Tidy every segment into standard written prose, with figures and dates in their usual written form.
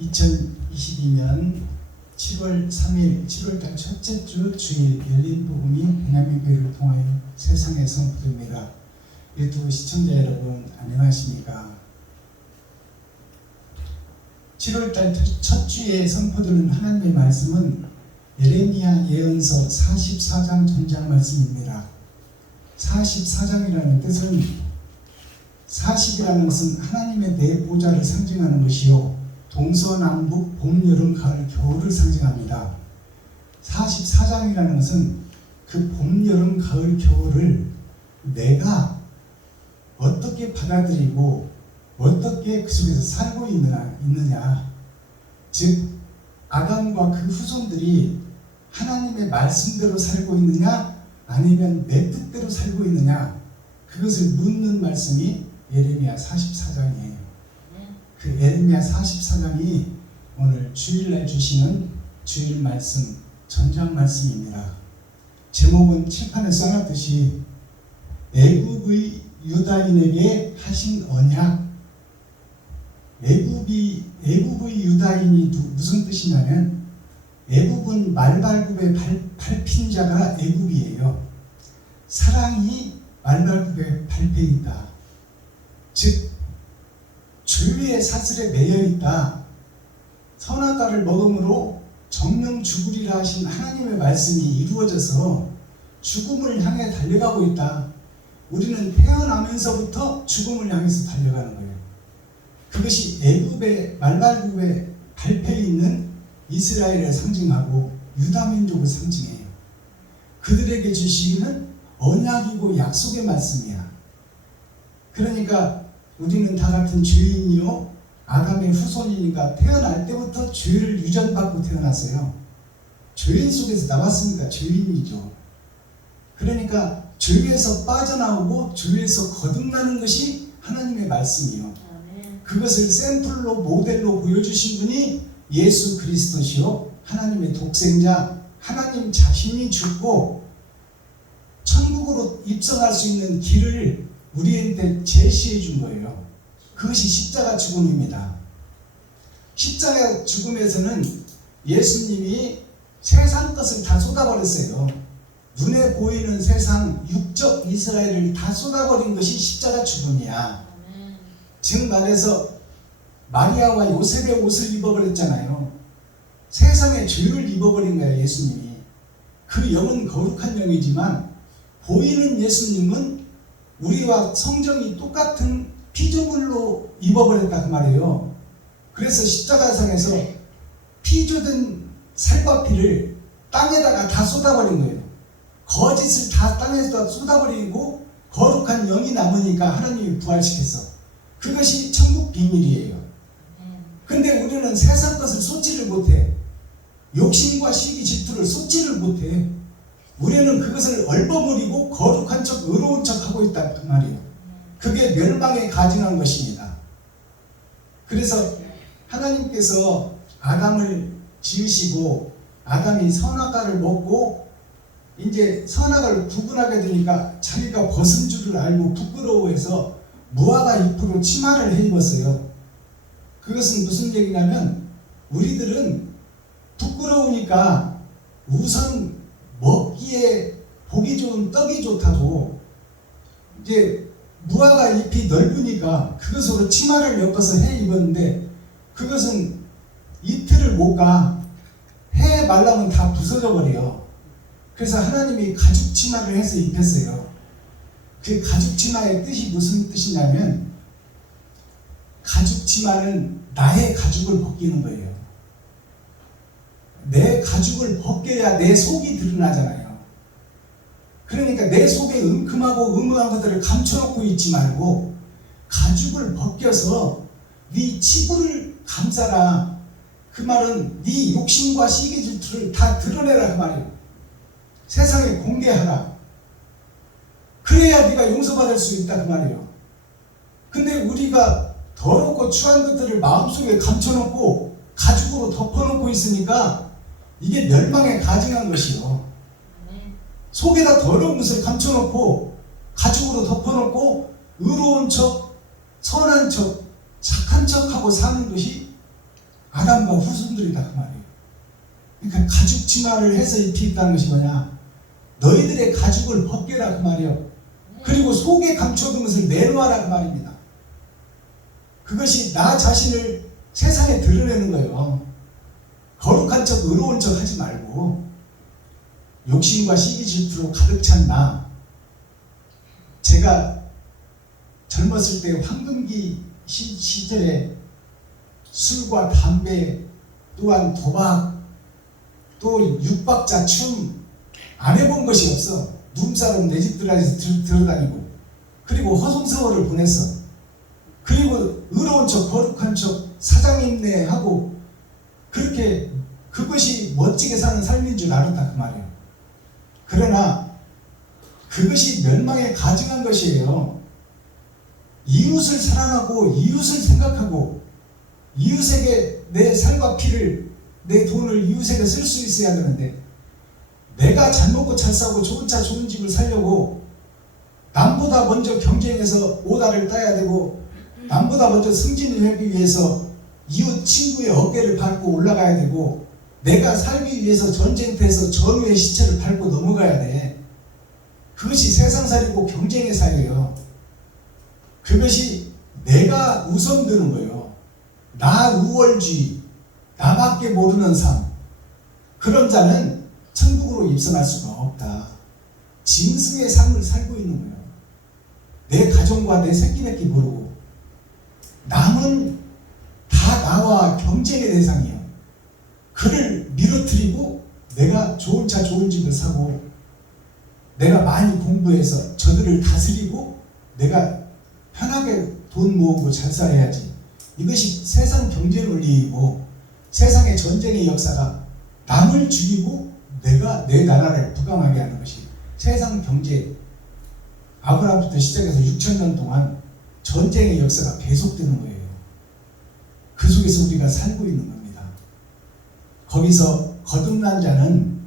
2022년 7월 3일 7월달 첫째 주 주일 열린 복음이 베냐민교회를 통하여 세상에 선포됩니다. 유튜브 시청자 여러분 안녕하십니까? 7월달 첫 주에 선포되는 하나님의 말씀은 예레미야 예언서 44장 전장 말씀입니다. 44장이라는 뜻은 40이라는 것은 하나님의 네 보좌를 상징하는 것이요 동서남북 봄 여름 가을 겨울을 상징합니다. 44장이라는 것은 그 봄 여름 가을 겨울을 내가 어떻게 받아들이고 어떻게 그 속에서 살고 있느냐, 즉 아담과 그 후손들이 하나님의 말씀대로 살고 있느냐 아니면 내 뜻대로 살고 있느냐, 그것을 묻는 말씀이 예레미야 44장이에요. 그 예레미야 44장이 오늘 주일날 주시는 주일 말씀, 전장 말씀입니다. 제목은 칠판에 써놨듯이 애굽의 유다인에게 하신 언약. 애굽의 유다인이 무슨 뜻이냐면, 애굽은 말발굽의 팔핀자가 애굽이에요. 사랑이 말발굽의 발패에 있다. 즉 죄의 사슬에 매여 있다. 선악과를 먹음으로 정령 죽으리라 하신 하나님의 말씀이 이루어져서 죽음을 향해 달려가고 있다. 우리는 태어나면서부터 죽음을 향해서 달려가는 거예요. 그것이 애굽의 말발굽의 발패에 있는 이스라엘을 상징하고 유다민족을 상징해요. 그들에게 주시기는 언약이고 약속의 말씀이야. 그러니까 우리는 다 같은 죄인이요 아담의 후손이니까 태어날 때부터 죄를 유전받고 태어났어요. 죄인 속에서 나왔으니까 죄인이죠. 그러니까 죄에서 빠져나오고 죄에서 거듭나는 것이 하나님의 말씀이요. 그것을 샘플로 모델로 보여주신 분이 예수 그리스도시요 하나님의 독생자, 하나님 자신이 죽고 천국으로 입성할 수 있는 길을 우리한테 제시해 준 거예요. 그것이 십자가 죽음입니다. 십자가 죽음에서는 예수님이 세상 것을 다 쏟아버렸어요. 눈에 보이는 세상 육적 이스라엘을 다 쏟아버린 것이 십자가 죽음이야. 즉 말해서 마리아와 요셉의 옷을 입어버렸잖아요. 세상의 죄를 입어버린 거예요. 예수님이. 그 영은 거룩한 영이지만 보이는 예수님은 우리와 성정이 똑같은 피조물로 입어버렸다 그 말이에요. 그래서 십자가상에서 피조된 살과 피를 땅에다가 다 쏟아버린 거예요. 거짓을 다 땅에다 쏟아버리고 거룩한 영이 남으니까 하나님이 부활시켰어. 그것이 천국 비밀이에요. 근데 우리는 세상 것을 쏟지를 못해. 욕심과 시기 질투를 쏟지를 못해. 우리는 그것을 얼버무리고 거룩한 척 의로운 척 하고 있다 그 말이에요. 그게 멸망에 가증한 것입니다. 그래서 하나님께서 아담을 지으시고 아담이 선악과를 먹고 이제 선악을 구분하게 되니까 자기가 벗은 줄을 알고 부끄러워해서 무화과 잎으로 치마를 해 입었어요. 그것은 무슨 얘기냐면 우리들은 부끄러우니까 우선 먹기에 보기 좋은 떡이 좋다고 이제 무화과 잎이 넓으니까 그것으로 치마를 엮어서 해 입었는데 그것은 이틀을 못 가. 해에 말라면 다 부서져 버려요. 그래서 하나님이 가죽 치마를 해서 입혔어요. 그 가죽 치마의 뜻이 무슨 뜻이냐면 가죽 치마는 나의 가죽을 벗기는 거예요. 내 가죽을 벗겨야 내 속이 드러나잖아요. 그러니까 내 속에 은큼하고 음흉한 것들을 감춰놓고 있지 말고 가죽을 벗겨서 네 치부를 감싸라. 그 말은 네 욕심과 시기 질투를 다 드러내라 그 말이에요. 세상에 공개하라. 그래야 네가 용서받을 수 있다 그 말이에요. 근데 우리가 더럽고 추한 것들을 마음속에 감춰놓고 가죽으로 덮어놓고 있으니까 이게 멸망에 가증한 것이요. 속에다 더러운 것을 감춰놓고 가죽으로 덮어놓고 의로운 척, 선한 척, 착한 척하고 사는 것이 아담과 후손들이다 그 말이에요. 그러니까 가죽 치마를 해서 입히겠다는 것이 뭐냐? 너희들의 가죽을 벗겨라 그 말이에요. 그리고 속에 감춰둔 것을 내놓아라 그 말입니다. 그것이 나 자신을 세상에 드러내는 거예요. 거룩한 척 의로운 척 하지 말고 욕심과 시기 질투로 가득 찬 나. 제가 젊었을 때 황금기 시절에 술과 담배 또한 도박 또 육박자춤 안 해본 것이 없어. 눈사람 내 집 들어가서 들어다니고 그리고 허송세월을 보냈어. 그리고 의로운 척 거룩한 척 사장님네 하고 그렇게 그것이 멋지게 사는 삶인 줄 알았다 그 말이에요. 그러나 그것이 멸망에 가증한 것이에요. 이웃을 사랑하고 이웃을 생각하고 이웃에게 내 살과 피를 내 돈을 이웃에게 쓸 수 있어야 되는데 내가 잘 먹고 잘 싸고 좋은 차 좋은 집을 살려고 남보다 먼저 경쟁해서 오다를 따야 되고 남보다 먼저 승진을 하기 위해서 이웃 친구의 어깨를 밟고 올라가야 되고 내가 살기 위해서 전쟁터에서 전우의 시체를 밟고 넘어가야 돼. 그것이 세상살이고 경쟁의 살이에요. 그것이 내가 우선되는 거예요. 나 우월주의, 나밖에 모르는 삶. 그런 자는 천국으로 입성할 수가 없다. 짐승의 삶을 살고 있는 거예요. 내 가정과 내 새끼밖에 모르고 남은 다 나와 경쟁의 대상이에요. 그를 밀어뜨리고 내가 좋은 차 좋은 집을 사고 내가 많이 공부해서 저들을 다스리고 내가 편하게 돈 모으고 잘 살아야지. 이것이 세상 경제 논리이고 세상의 전쟁의 역사가 남을 죽이고 내가 내 나라를 부강하게 하는 것이 세상 경제. 아브라함부터 시작해서 6,000년 동안 전쟁의 역사가 계속되는 거예요. 그 속에서 우리가 살고 있는 겁니다. 거기서 거듭난 자는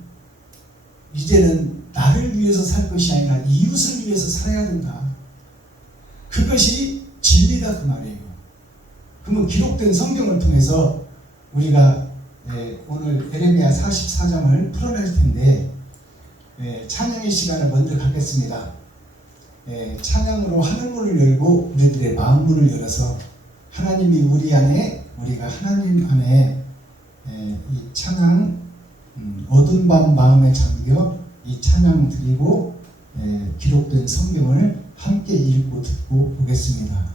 이제는 나를 위해서 살 것이 아니라 이웃을 위해서 살아야 된다. 그것이 진리다 그 말이에요. 그러면 기록된 성경을 통해서 우리가 오늘 에레미야 44장을 풀어낼 텐데 찬양의 시간을 먼저 갖겠습니다. 찬양으로 하늘문을 열고 우리들의 마음문을 열어서 하나님이 우리 안에 우리가 하나님 안에 이 찬양 어두운 밤 마음에 잠겨 이 찬양 드리고 기록된 성경을 함께 읽고 듣고 보겠습니다.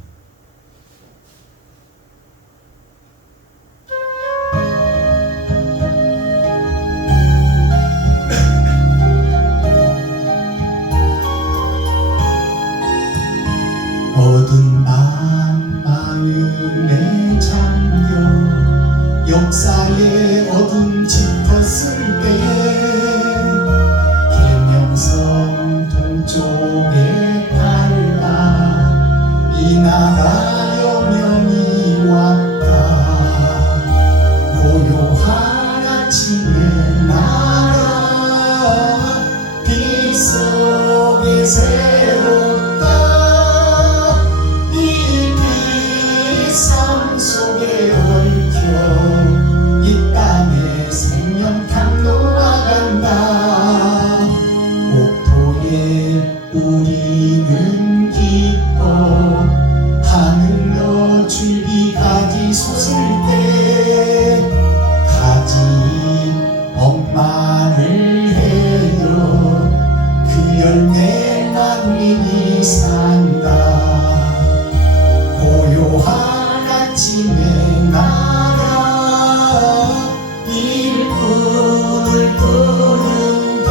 어두운 밤 마음에 잠겨 역사의 어둠 짙었을 때 계명성 동쪽에 밝아 이 나라 여명이 왔다. 고요한 아침의 나라 빛 속에 새롭다. 삶 속에 얽혀 이 땅의 생명탕 녹아간다. 옥토에 우리는 기뻐 하늘로 줄기가지 솟을 때 가지 억만을 해요. 그 열매 만민이 산다. 고요한 아침의 나라 일꾼을 끄는가.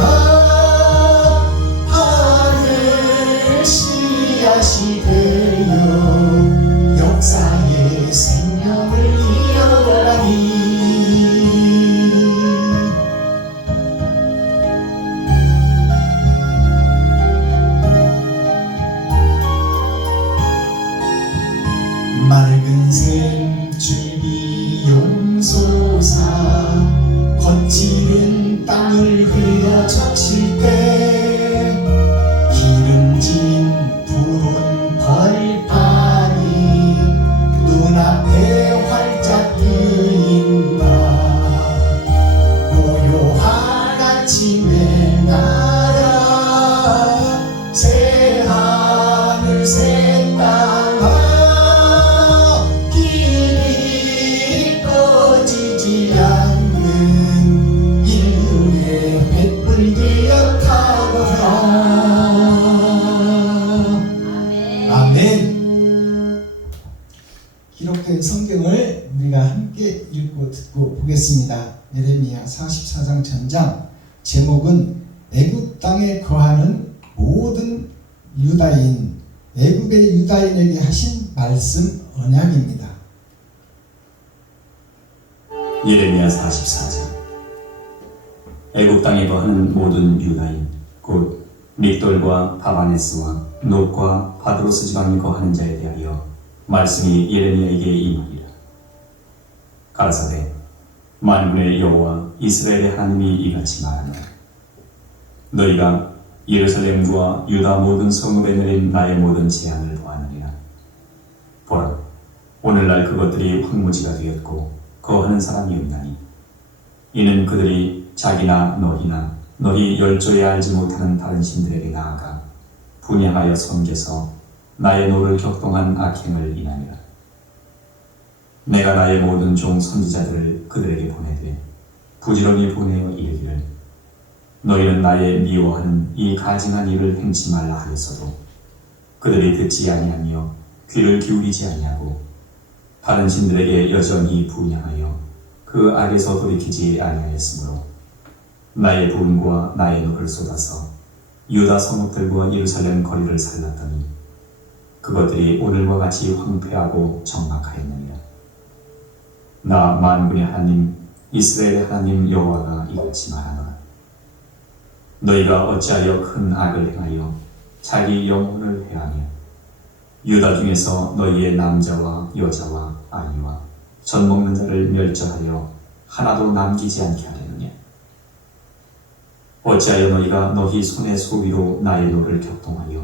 하늘 씨앗이 되어 역사의 생명을 이어가니. 맑은 샘줄기 용솟아 거칠은 땅을 말씀을 우리가 함께 읽고 듣고 보겠습니다. 예레미야 44장 전장, 제목은 애굽 땅에 거하는 모든 유다인, 애굽의 유다인에게 하신 말씀 언약입니다. 예레미야 44장. 애굽 땅에 거하는 모든 유다인 곧 믹돌과 다바네스와 놋과 바드로스 지방에 거하는 자에 대하여 말씀이 예레미야에게 임하니라. 가라사대 만군의 여호와 이스라엘의 하나님이 이같이 말하노라. 너희가 예루살렘과 유다 모든 성읍에 내린 나의 모든 재앙을 보았느니라. 보라, 오늘날 그것들이 황무지가 되었고 거하는 사람이 없나니 이는 그들이 자기나 너희 열조에 알지 못하는 다른 신들에게 나아가 분향하여 섬겨서 나의 노를 격동한 악행을 인하니라. 내가 나의 모든 종 선지자들을 그들에게 보내되 부지런히 보내어 이르기를 너희는 나의 미워하는 이 가증한 일을 행치 말라 하였어도 그들이 듣지 아니하며 귀를 기울이지 아니하고 다른 신들에게 여전히 분향하여 그 악에서 돌이키지 아니하였으므로 나의 분과 나의 노를 쏟아서 유다 성읍들과 예루살렘 거리를 살랐더니 그것들이 오늘과 같이 황폐하고 적막하였느니라. 나 만군의 하나님 이스라엘의 하나님 여호와가 이같이 말하노라. 너희가 어찌하여 큰 악을 행하여 자기 영혼을 해하며 유다 중에서 너희의 남자와 여자와 아이와 젖 먹는 자를 멸절하여 하나도 남기지 않게 하려느냐. 어찌하여 너희가 너희 손의 소위로 나의 노를 격동하여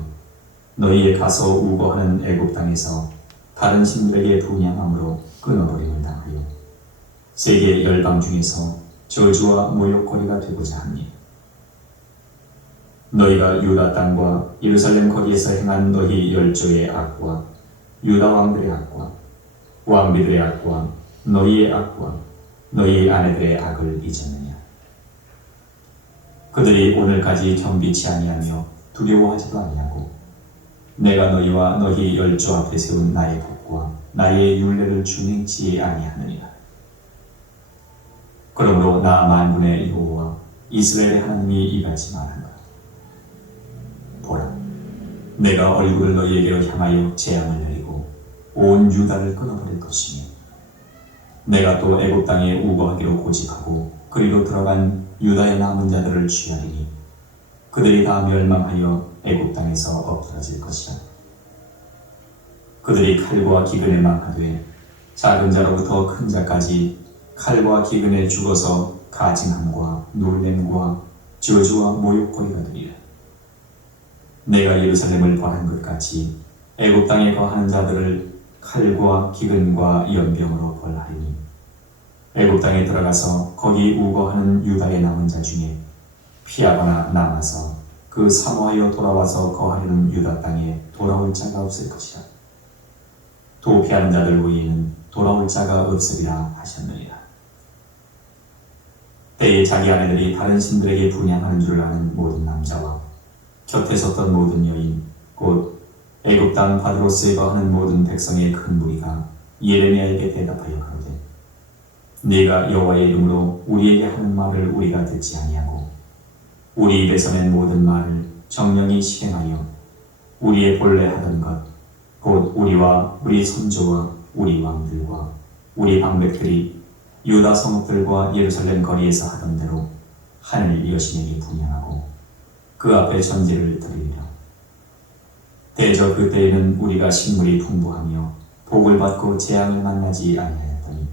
너희의 가서 우거하는 애굽 땅에서 다른 신들에게 분향함으로 끊어버림을 당하여 세계 열방 중에서 저주와 모욕거리가 되고자 하니 너희가 유다 땅과 예루살렘 거리에서 행한 너희 열조의 악과 유다 왕들의 악과 왕비들의 악과 너희의 악과 너희 아내들의 악을 잊었느냐. 그들이 오늘까지 겸비치 아니하며 두려워하지도 아니하고 내가 너희와 너희 열조 앞에 세운 나의 법과 나의 율례를 준행치 아니하느니라. 그러므로 나 만군의 여호와 이스라엘의 하나님이 이같이 말하노라. 보라, 내가 얼굴을 너희에게로 향하여 재앙을 내리고 온 유다를 끊어버릴 것이며 내가 또 애굽 땅에 우거하기로 고집하고 그리로 들어간 유다의 남은 자들을 취하리니 그들이 다 멸망하여 애굽 땅에서 엎드러질 것이라. 그들이 칼과 기근에 망하되 작은 자로부터 큰 자까지 칼과 기근에 죽어서 가증함과 놀램과 저주와 모욕거리가 되리라. 내가 예루살렘을 벌한 것 같이 애굽 땅에 거하는 자들을 칼과 기근과 연병으로 벌하리니 애굽 땅에 들어가서 거기 우거하는 유다의 남은 자 중에 피하거나 남아서 그 사모하여 돌아와서 거하려는 유다 땅에 돌아올 자가 없을 것이라. 도피하는 자들 외에는 돌아올 자가 없으리라 하셨느니라. 때에 자기 아내들이 다른 신들에게 분향하는 줄 아는 모든 남자와 곁에 섰던 모든 여인 곧 애굽 땅 바드로스에 거하는 모든 백성의 큰 무리가 예레미야에게 대답하여 가로되 네가 여호와의 이름으로 우리에게 하는 말을 우리가 듣지 아니하고 우리 입에서 낸 모든 말을 정령히 실행하여 우리의 본래 하던 것 곧 우리와 우리 선조와 우리 왕들과 우리 방백들이 유다 성읍들과 예루살렘 거리에서 하던 대로 하늘 여신에게 분향하고 그 앞에 전제를 드리리라. 대저 그때에는 우리가 식물이 풍부하며 복을 받고 재앙을 만나지 아니하였더니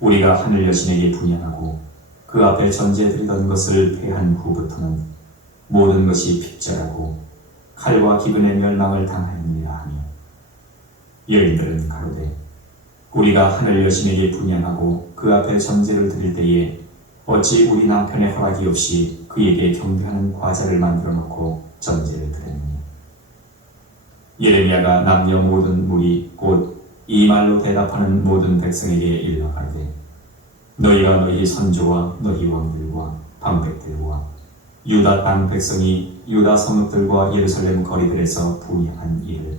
우리가 하늘 여신에게 분향하고 그 앞에 전제 드리던 것을 패한 후부터는 모든 것이 핍절하고 칼과 기근의 멸망을 당하였느니라 하며 여인들은 가로되 우리가 하늘 여신에게 분향하고 그 앞에 전제를 드릴 때에 어찌 우리 남편의 허락이 없이 그에게 경배하는 과자를 만들어 놓고 전제를 드렸느냐. 예레미야가 남녀 모든 무리 곧 이 말로 대답하는 모든 백성에게 일러 가로되 너희가 너희 선조와 너희 왕들과 방백들과 유다 땅 백성이 유다 성읍들과 예루살렘 거리들에서 분향한 일을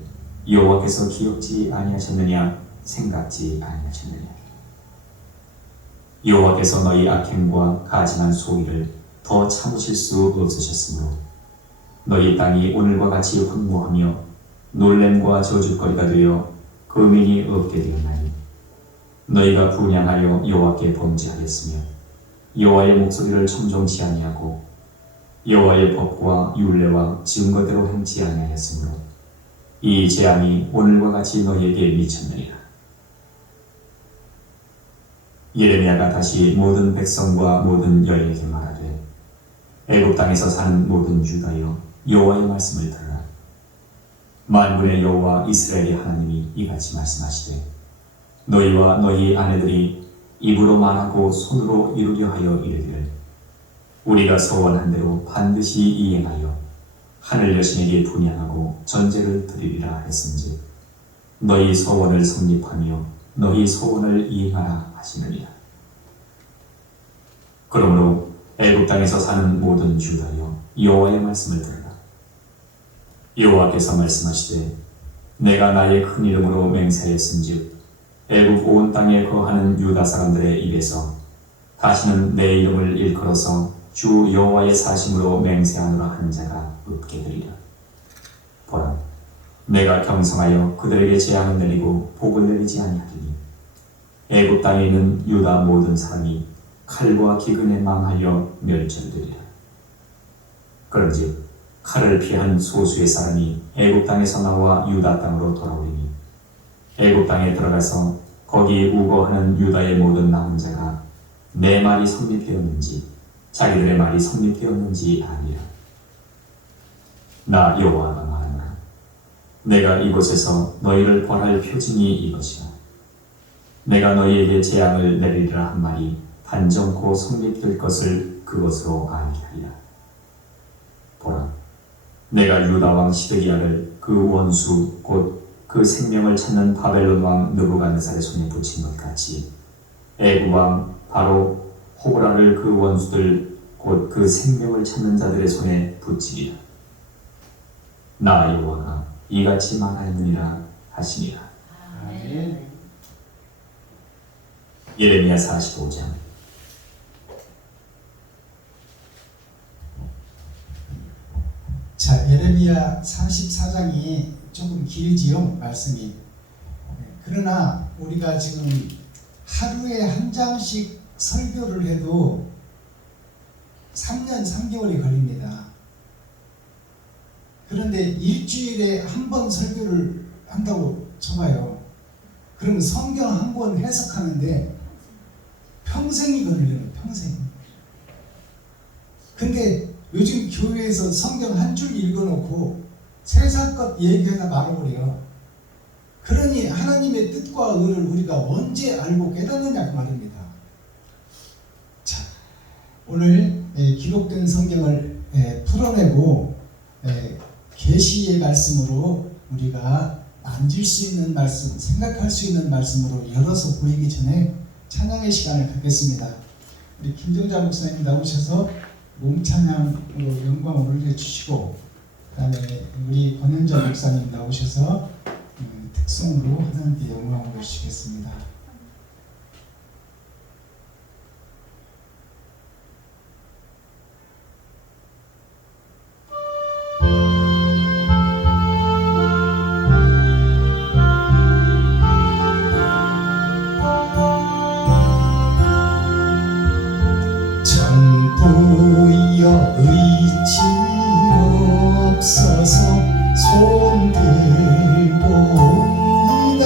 여호와께서 기억지 아니하셨느냐 생각지 아니하셨느냐. 여호와께서 너희 악행과 가증한 소위를 더 참으실 수 없으셨으므로 너희 땅이 오늘과 같이 황무하며 놀램과 저주거리가 되어 거민이 없게 되었나니 너희가 분향하여 여호와께 범죄하였으며 여호와의 목소리를 청종치 아니하고 여호와의 법과 율례와 증거대로 행치 아니하였으므로 이 재앙이 오늘과 같이 너희에게 미쳤느니라. 예레미야가 다시 모든 백성과 모든 여인에게 말하되 애굽 땅에서 사는 모든 유다여 여호와의 말씀을 들으라. 만군의 여호와 이스라엘의 하나님이 이같이 말씀하시되 너희와 너희 아내들이 입으로 말하고 손으로 이루려 하여 이르기를 우리가 서원한 대로 반드시 이행하여 하늘 여신에게 분향하고 전제를 드리리라 했은즉 너희 서원을 성립하며 너희 소원을 이행하라 하시느니라. 그러므로 애굽 땅에서 사는 모든 유다여 여호와의 말씀을 들으라. 여호와께서 말씀하시되 내가 나의 큰 이름으로 맹세하였은즉 애굽 온 땅에 거하는 유다 사람들의 입에서 다시는 내 이름을 일컬어서 주 여호와의 사심으로 맹세하노라 한 자가 없게 되리라. 보라, 내가 경성하여 그들에게 재앙을 내리고 복을 내리지 아니하리니 애굽 땅에 있는 유다 모든 사람이 칼과 기근에 망하여 멸절되리라. 그런즉 칼을 피한 소수의 사람이 애굽 땅에서 나와 유다 땅으로 돌아오리니 애굽 땅에 들어가서 거기 우거하는 유다의 모든 남은 자가 내 말이 성립되었는지 자기들의 말이 성립되었는지 아니라. 나 여호와가 말하노라. 내가 이곳에서 너희를 벌할 표징이 이것이라. 내가 너희에게 재앙을 내리리라 한 말이 단정코 성립될 것을 그것으로 알게 하리라. 보라, 내가 유다 왕 시드기야를 그 원수 곧 그 생명을 찾는 바벨론 왕 느부갓네살의 손에 붙인 것 같이 애굽 왕 바로 호브라를 그 원수들 곧 그 생명을 찾는 자들의 손에 붙이리라. 나 여호와가 이같이 말하였느니라 하시니라. 아멘. 예레미야 45장. 자, 예레미야 44장이 조금 길지요, 말씀이. 그러나 우리가 지금 하루에 한 장씩 설교를 해도 3년 3개월이 걸립니다. 그런데 일주일에 한 번 설교를 한다고 쳐봐요. 그럼 성경 한 권 해석하는데 평생이 걸려요, 평생. 근데 요즘 교회에서 성경 한 줄 읽어놓고 세상 것 얘기하다 말아버려. 그러니 하나님의 뜻과 의를 우리가 언제 알고 깨닫느냐 그 말입니다. 자, 오늘 기록된 성경을 풀어내고 계시의 말씀으로 우리가 만질 수 있는 말씀, 생각할 수 있는 말씀으로 열어서 보이기 전에 찬양의 시간을 갖겠습니다. 우리 김정자 목사님 나오셔서 몸찬양으로 영광을 올려주시고, 그 다음에 우리 권현정 목사님 나오셔서 특송으로 하나님께 영광을 올리시겠습니다. 전부여 의지 없어서 손 들고 옵니다.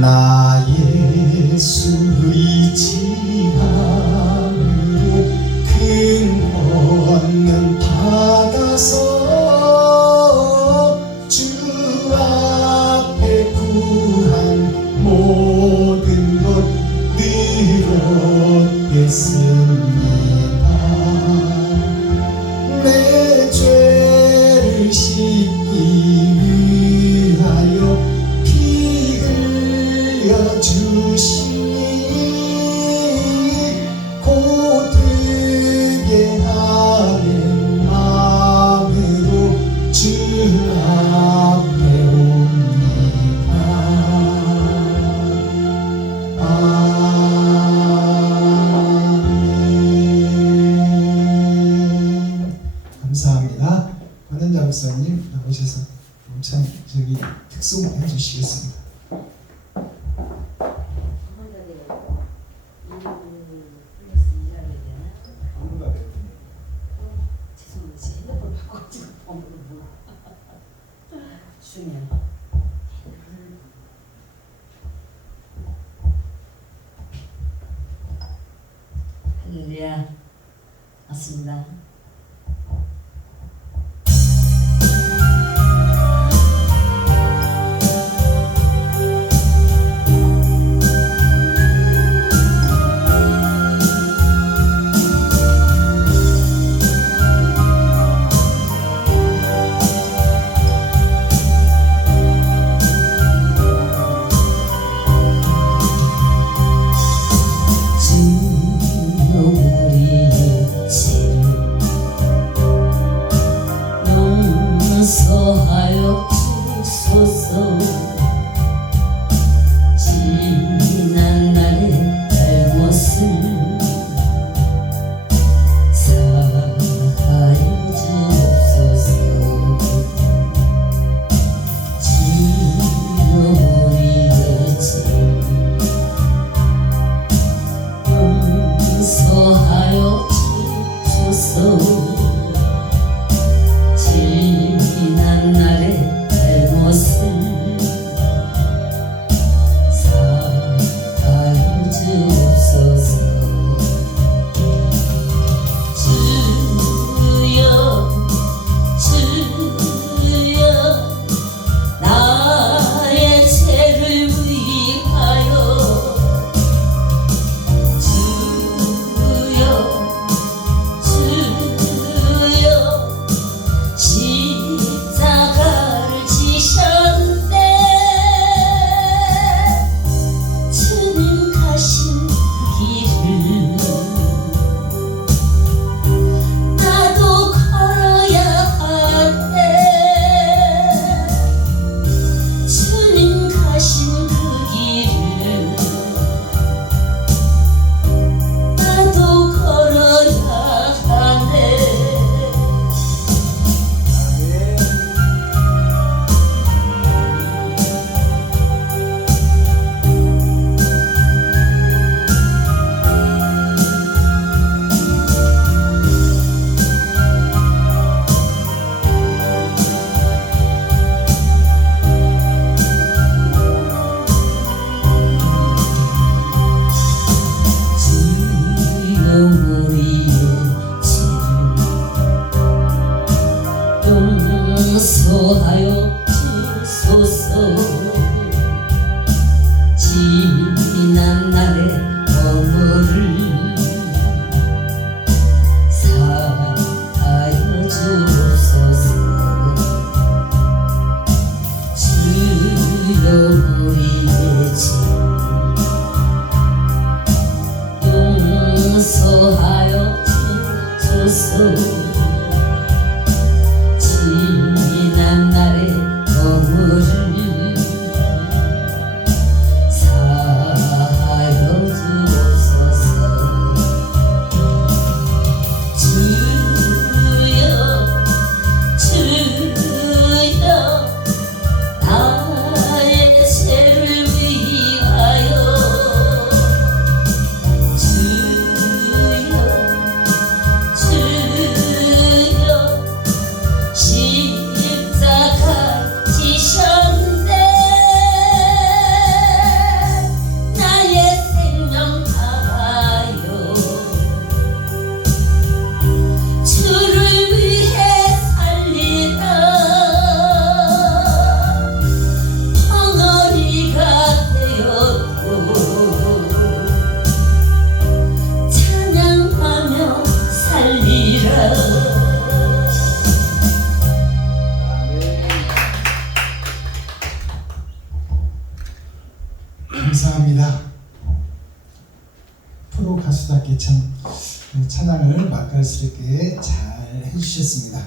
나 예수 의지함으로 큰 권능 받아서 주 앞에 구한 모든 것 늘 얻겠습니다. 내 죄를 씻기 위하여 피 흘려 주시니 고되게 하는 마음으로 주 앞에 옵니다. 아멘. 감사합니다. 권은자 목사님 나오셔서 참 저기 특송 해주시겠습니다. 할렐루야. 맞습니다. 용서하여 주소서. 지난 날의 잘못을 사하여 주옵소서. 주여 우리의 죄 용서하여 주소서. 지난 날의 잘못을 사하여 주옵소서. 주여 나의 죄를 위하여 주여 십자가를 지셨네. 주님 가신 그 길을 나도 걸어야 하네. 주님 가신 그 길을 나도 걸어야 하네. 주여 우리의 죄를 용서하여 주소서. 지난 날의 허물을 사하여 주옵소서. 주여 우리의 죄 용서하여 주소서. 지난 날의 허물을 사하여 주옵소서. 주여 나의 죄를 감사합니다. 프로 가수답게 참 찬양을 맛깔스럽게 잘 해주셨습니다.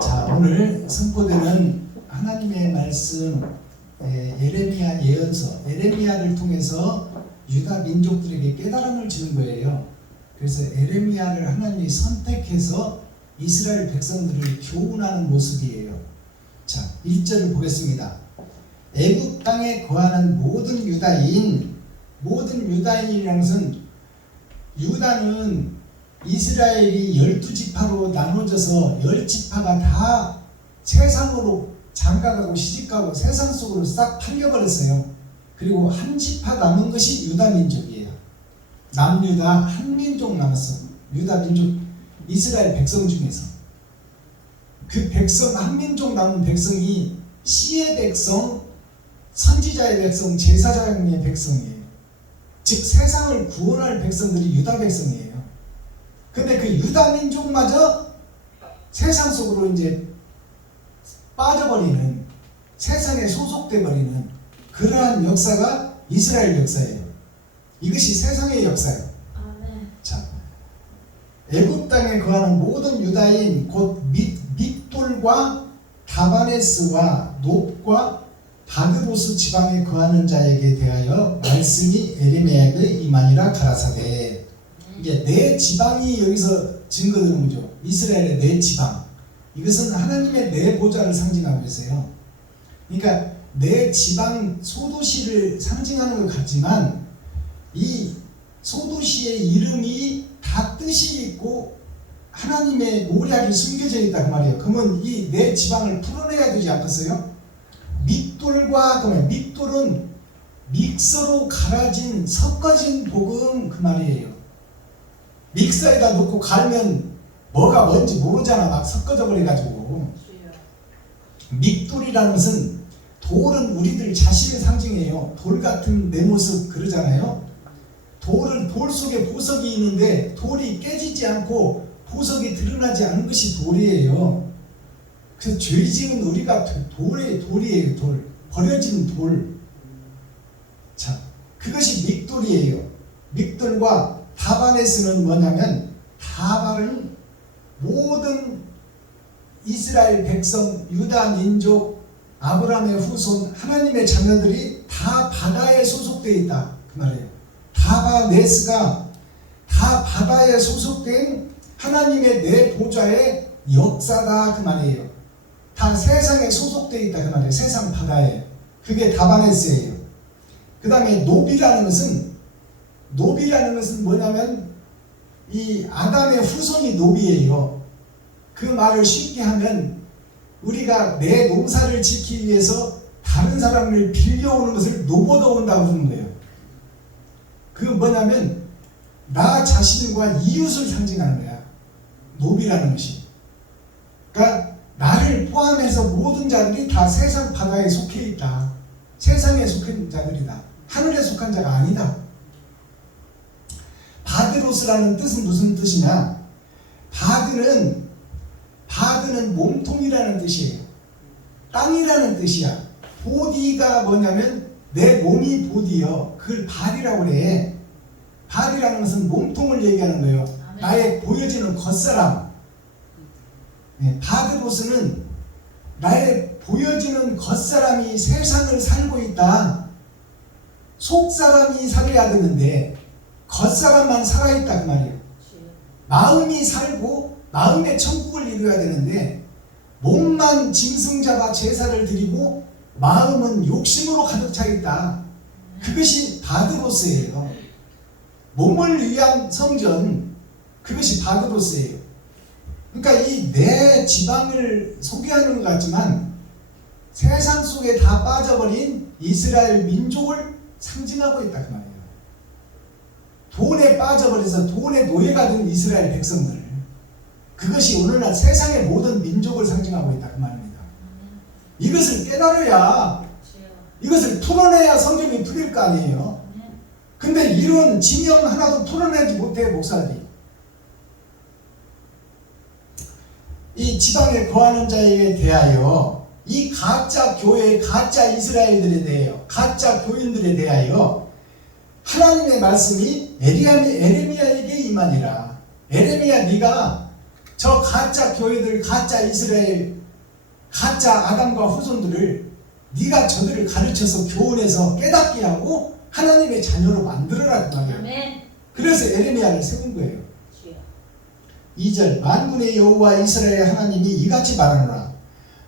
자, 오늘 선포되는 하나님의 말씀 예레미야 예언서, 예레미야를 통해서 유다 민족들에게 깨달음을 주는 거예요. 그래서 예레미야를 하나님이 선택해서 이스라엘 백성들을 교훈하는 모습이에요. 자, 1절을 보겠습니다. 애굽 땅에 거하는 모든 유다인이라는 것은, 유다는 이스라엘이 12지파로 나눠져서 10지파가 다 세상으로 장가가고 시집가고 세상 속으로 싹 팔려버렸어요. 그리고 한 지파 남은 것이 유다 민족이에요. 남유다 한 민족 남았어. 유다 민족, 이스라엘 백성 중에서 그 백성, 한 민족 남은 백성이 씨의 백성, 선지자의 백성, 제사장의 백성이에요. 즉 세상을 구원할 백성들이 유다 백성이에요. 근데 그 유다 민족마저 세상 속으로 이제 빠져버리는, 세상에 소속돼 버리는 그러한 역사가 이스라엘 역사예요. 이것이 세상의 역사예요. 자, 애굽 땅에 거하는 모든 유다인 곧 믹돌과 다바네스와 놉과 바드보스 지방에 거하는 자에게 대하여 말씀이 에레미야에게 임하니라 가라사대. 이제 네 지방이 여기서 증거되는 거죠. 이스라엘의 네 지방. 이것은 하나님의 네 보좌를 상징하고 있어요. 그러니까 네 지방 소도시를 상징하는 것 같지만 이 소도시의 이름이 다 뜻이 있고 하나님의 모략이 숨겨져 있다 그 말이에요. 그러면 이 네 지방을 풀어내야 되지 않겠어요? 믹돌과, 그러면 믹돌은 믹서로 갈아진 섞어진 복음 그 말이에요. 믹서에다 넣고 갈면 뭐가 뭔지 모르잖아. 막 섞어져 버려가지고. 믹돌이라는 것은, 돌은 우리들 자신을 상징해요. 돌 같은 내 모습 그러잖아요. 돌 속에 보석이 있는데 돌이 깨지지 않고 보석이 드러나지 않은 것이 돌이에요. 그래서 죄 지은 우리가 돌이에요. 돌. 버려진 돌. 자, 그것이 믹돌이에요. 믹돌과 다바네스는 뭐냐면, 다발은 모든 이스라엘 백성, 유다 민족, 아브라함의 후손, 하나님의 자녀들이 다 바다에 소속되어 있다 그 말이에요. 다바네스가 다 바다에 소속된 하나님의 내 보좌의 역사다 그 말이에요. 다 세상에 소속되어 있다 그 말이에요. 세상 바다에. 그게 다바네스예요. 그 다음에 놉이라는 것은 뭐냐면 이 아담의 후손이 놉이에요. 그 말을 쉽게 하면 우리가 내 농사를 짓기 위해서 다른 사람을 빌려오는 것을 노보도온다고 하는 거예요. 그건 뭐냐면 나 자신과 이웃을 상징하는 거야. 놉이라는 것이. 그러니까 나를 포함해서 모든 자들이 다 세상 바다에 속해 있다. 세상에 속한 자들이다. 하늘에 속한 자가 아니다. 바드로스라는 뜻은 무슨 뜻이냐? 바드는 몸통이라는 뜻이에요. 땅이라는 뜻이야. 보디가 뭐냐면 내 몸이 보디요. 그걸 발이라고 그래. 발이라는 것은 몸통을 얘기하는 거예요. 나의 보여지는 겉사람. 바드로스는 나의 보여지는 겉사람이 세상을 살고 있다. 속사람이 살아야 되는데 겉사람만 살아있다 그 말이에요. 마음이 살고 마음의 천국을 이루어야 되는데 몸만 짐승잡아 제사를 드리고 마음은 욕심으로 가득 차 있다. 그것이 바드로스예요. 몸을 위한 성전, 그것이 바드로스예요. 그러니까 이 네 지방을 소개하는 것 같지만 세상 속에 다 빠져버린 이스라엘 민족을 상징하고 있다 그 말이에요. 돈에 빠져버려서 돈의 노예가 된 이스라엘 백성들, 그것이 오늘날 세상의 모든 민족을 상징하고 있다 그 말입니다. 이것을 깨달아야, 이것을 풀어내야 성경이 풀릴 거 아니에요. 근데 이런 진영 하나도 풀어내지 못해 목사들이. 이 지방에 거하는 자에게 대하여 이 가짜 교회, 가짜 이스라엘들에 대하여, 가짜 교인들에 대하여 하나님의 말씀이 에레미야에게 임하니라. 에레미야, 네가 저 가짜 교회들, 가짜 이스라엘, 가짜 아담과 후손들을 네가 저들을 가르쳐서 교훈해서 깨닫게 하고 하나님의 자녀로 만들어라 그 말이에요. 아멘. 그래서 에레미야를 세운 거예요. 주여. 2절 만군의 여호와 이스라엘 하나님이 이같이 말하노라.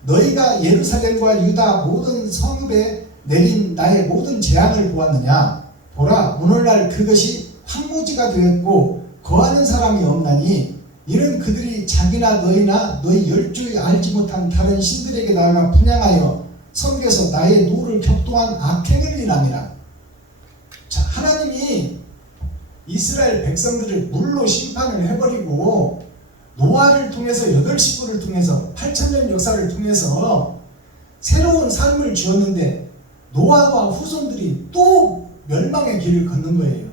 너희가 예루살렘과 유다 모든 성읍에 내린 나의 모든 재앙을 보았느냐. 보라, 오늘날 그것이 황무지가 되었고 거하는 사람이 없나니 이는 그들이 자기나 너희나 너희 열조에 알지 못한 다른 신들에게 나아가 분향하여 섬겨서 나의 노를 격동한 악행을 인함이라. 자, 하나님이 이스라엘 백성들을 물로 심판을 해버리고 노아를 통해서 8식구를 통해서 8,000년 역사를 통해서 새로운 삶을 주었는데 노아와 후손들이 또 멸망의 길을 걷는 거예요.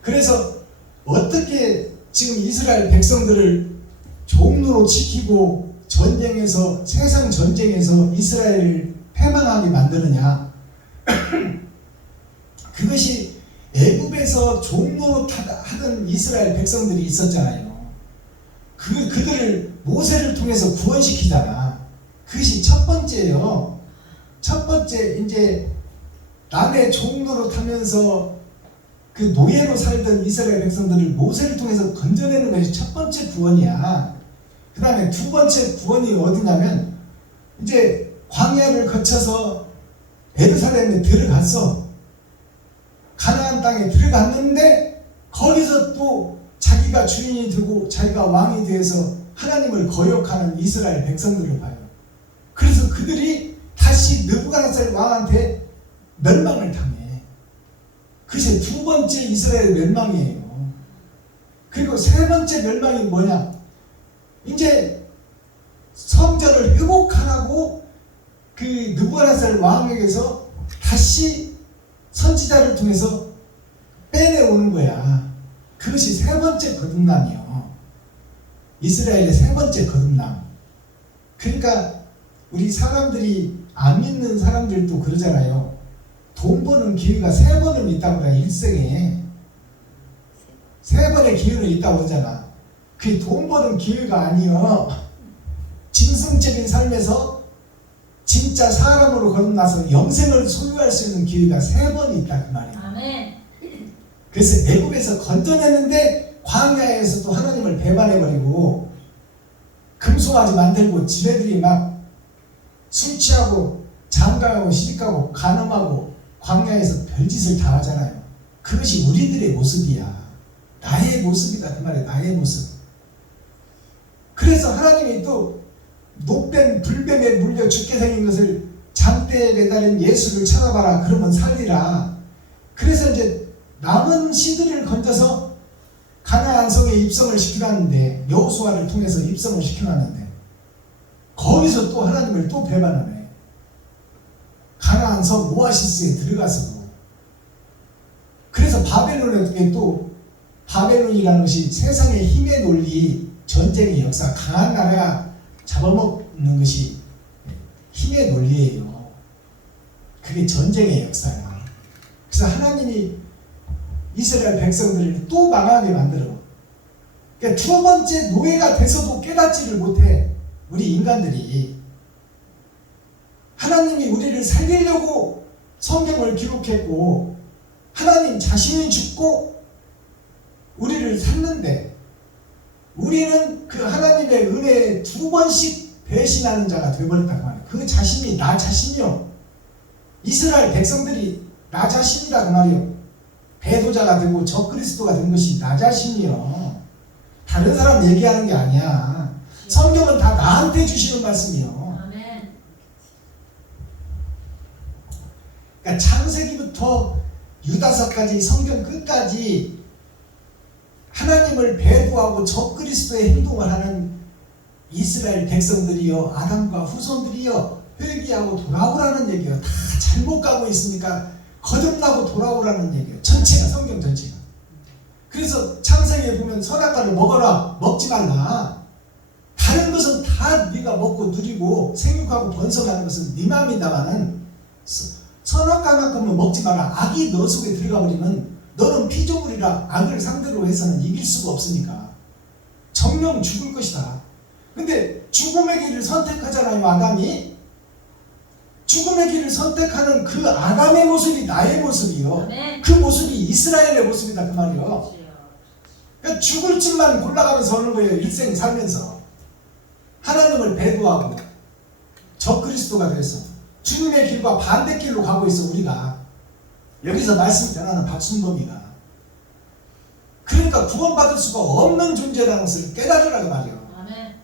그래서 어떻게 지금 이스라엘 백성들을 종로로 지키고 전쟁에서, 세상 전쟁에서 이스라엘을 패망하게 만드느냐. 그것이 애굽에서 종로로 하던 이스라엘 백성들이 있었잖아요. 그들을 모세를 통해서 구원시키잖아. 그것이 첫 번째예요. 첫 번째, 이제 남의 종로로 타면서 그 노예로 살던 이스라엘 백성들을 모세를 통해서 건져내는 것이 첫 번째 구원이야. 그 다음에 두 번째 구원이 어디냐면 이제 광야를 거쳐서 예루살렘에 들어갔어. 가나안 땅에 들어갔는데 거기서 또 자기가 주인이 되고 자기가 왕이 되어서 하나님을 거역하는 이스라엘 백성들을 봐요. 그래서 그들이 다시 느부갓네살 왕한테 멸망을 당해. 그것이 두 번째 이스라엘 멸망이에요. 그리고 세 번째 멸망이 뭐냐? 이제 성전을 회복하라고 그 느부갓네살 왕에게서 다시 선지자를 통해서 빼내오는 거야. 그것이 세 번째 거듭남이요. 이스라엘의 세 번째 거듭남. 그러니까 우리 사람들이 안 믿는 사람들도 그러잖아요. 돈 버는 기회가 3번은 있다고 그래. 일생에 3번의 기회는 있다고 그러잖아. 그게 돈 버는 기회가 아니요. 짐승적인 삶에서 진짜 사람으로 거듭나서 영생을 소유할 수 있는 기회가 3번 있다 그 말이에요. 아멘. 그래서 애굽에서 건져냈는데 광야에서도 하나님을 배반해버리고 금송아지 만들고 지네들이 막 술 취하고 장가가고 시집가고 간음하고 광야에서 별짓을 다 하잖아요. 그것이 우리들의 모습이야. 나의 모습이다 그 말이에요. 나의 모습. 그래서 하나님이 또 녹된 불뱀에 물려 죽게 생긴 것을 장대에 매달린 예수를 찾아봐라. 그러면 살리라. 그래서 이제 남은 씨들을 건져서 가나안 성에 입성을 시켜놨는데, 여호수아를 통해서 입성을 시켜놨는데 거기서 또 하나님을 또 배반하네. 가나안 성 오아시스에 들어가서. 그래서 바벨론에 또 바벨론이라는 것이 세상의 힘의 논리, 전쟁의 역사, 강한 나라가 잡아먹는 것이 힘의 논리예요. 그게 전쟁의 역사야. 그래서 하나님이 이스라엘 백성들을 또 망하게 만들어. 그러니까 두 번째 노예가 돼서도 깨닫지를 못해. 우리 인간들이. 하나님이 우리를 살리려고 성경을 기록했고 하나님 자신이 죽고 우리를 살는데 우리는 그 하나님의 은혜에 2번씩 배신하는 자가 되어버렸다고 말이에요. 그 자신이 나 자신이요. 이스라엘 백성들이 나 자신이다 그 말이에요. 배도자가 되고 적그리스도가 된 것이 나 자신이요. 다른 사람 얘기하는 게 아니야. 성경은 다 나한테 주시는 말씀이요. 아멘. 그러니까 창세기부터 유다서까지 성경 끝까지 하나님을 배도하고 적그리스도의 행동을 하는 이스라엘 백성들이요, 아담과 후손들이요, 회개하고 돌아오라는 얘기요. 다 잘못 가고 있으니까 거듭나고 돌아오라는 얘기예요. 전체가, 성경 전체가. 그래서 창세기에 보면 선악과를 먹어라, 먹지 말라. 다 다른 것은 다 네가 먹고 누리고 생육하고 번성하는 것은 네 마음이다마는 선악과만큼은 먹지 마라. 악이 너 속에 들어가 버리면 너는 피조물이라 악을 상대로 해서는 이길 수가 없으니까 정령 죽을 것이다. 근데 죽음의 길을 선택하잖아요. 아담이 죽음의 길을 선택하는 그 아담의 모습이 나의 모습이요. 아멘. 그 모습이 이스라엘의 모습이다 그 말이요. 주여. 그러니까 죽을 짓만 골라가면서 오는 거예요. 일생 살면서 하나님을 배도하고 적그리스도가 돼서 주님의 길과 반대길로 가고 있어. 우리가 여기서 말씀 전하는 박순범이가 그러니까 구원받을 수가 없는 존재라는 것을 깨달으라고 말이에요. 아멘.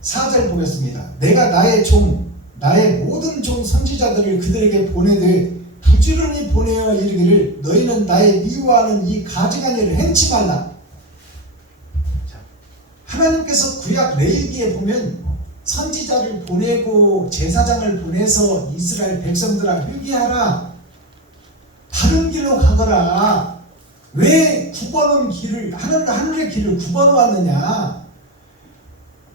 4절 보겠습니다. 내가 나의 종 나의 모든 종 선지자들을 그들에게 보내되 부지런히 보내어 이르기를 너희는 나의 미워하는 이 가증한 일을 행치 말라. 자, 하나님께서 구약 레위기에 보면 선지자를 보내고 제사장을 보내서 이스라엘 백성들아 회개하라. 바른 길로 가거라. 왜 9번은 길을 하늘의 길을 9번 왔느냐?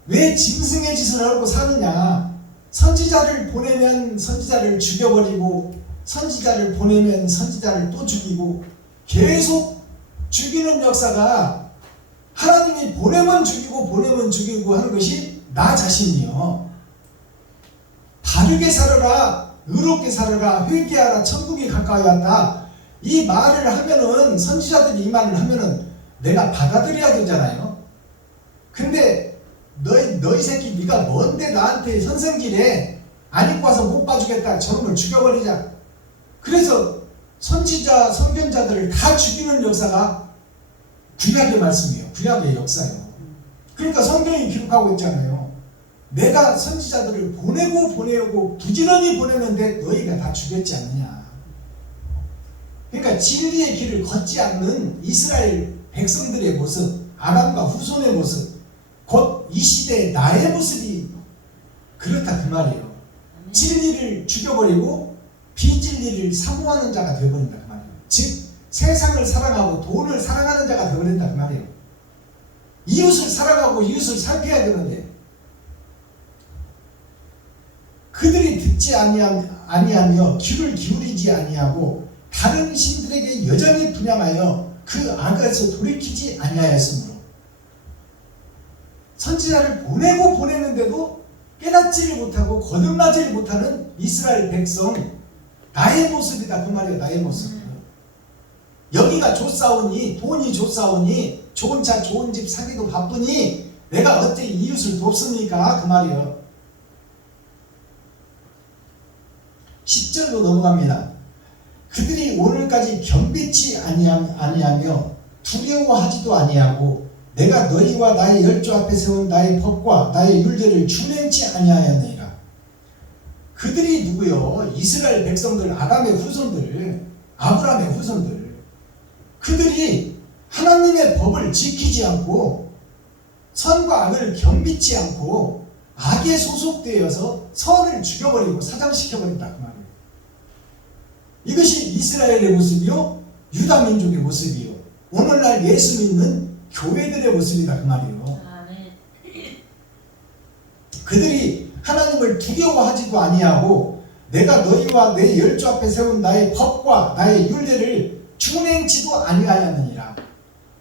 왜 짐승의 짓을 하고 사느냐? 선지자를 보내면 선지자를 죽여버리고 선지자를 보내면 선지자를 또 죽이고 계속 죽이는 역사가 하나님이 보내면 죽이고 보내면 죽이고 하는 것이 나 자신이요. 바르게 살아라, 의롭게 살아라, 회개하라, 천국이 가까이 왔다. 이 말을 하면은 선지자들이 이 말을 하면은 내가 받아들여야 되잖아요. 근데 너희 새끼 네가 뭔데 나한테 선생질해? 안 입고 와서 못 봐주겠다. 저놈을 죽여버리자. 그래서 선지자, 선견자들을 다 죽이는 역사가 구약의 말씀이에요. 구약의 역사예요. 그러니까 성경이 기록하고 있잖아요. 내가 선지자들을 보내고 부지런히 보내는데 너희가 다 죽였지 않느냐. 그러니까 진리의 길을 걷지 않는 이스라엘 백성들의 모습, 아람과 후손의 모습, 곧 이 시대의 나의 모습이 그렇다 그 말이에요. 진리를 죽여버리고 비진리를 사모하는 자가 되어버린다 그 말이에요. 즉 세상을 사랑하고 돈을 사랑하는 자가 되어버린다 그 말이에요. 이웃을 사랑하고 이웃을 살펴야 되는데 그들이 듣지 아니하며 귀를 기울이지 아니하고 다른 신들에게 여전히 분양하여 그 악에서 돌이키지 아니하였으므로 선지자를 보내는데도 깨닫지를 못하고 거듭나지를 못하는 이스라엘 백성 나의 모습이다 그 말이에요. 나의 모습. 여기가 좋사오니 돈이 좋사오니 좋은 차 좋은 집 사기도 바쁘니 내가 어떻게 이웃을 돕습니까 그 말이에요. 10절로 넘어갑니다. 그들이 오늘까지 겸비치 아니하며 두려워하지도 아니하고 내가 너희와 나의 열조 앞에 세운 나의 법과 나의 율례를 준행치 아니하였느니라. 그들이 누구요? 이스라엘 백성들, 아담의 후손들, 아브라함의 후손들. 그들이 하나님의 법을 지키지 않고 선과 악을 겸비치 않고 악에 소속되어서 선을 죽여버리고 사장시켜버린다 그 말이에요. 이것이 이스라엘의 모습이요, 유다 민족의 모습이요, 오늘날 예수 믿는 교회들의 모습이다 그 말이에요. 아멘. 그들이 하나님을 두려워하지도 아니하고 내가 너희와 내 열조 앞에 세운 나의 법과 나의 율례를 준행치도 아니하였느니라.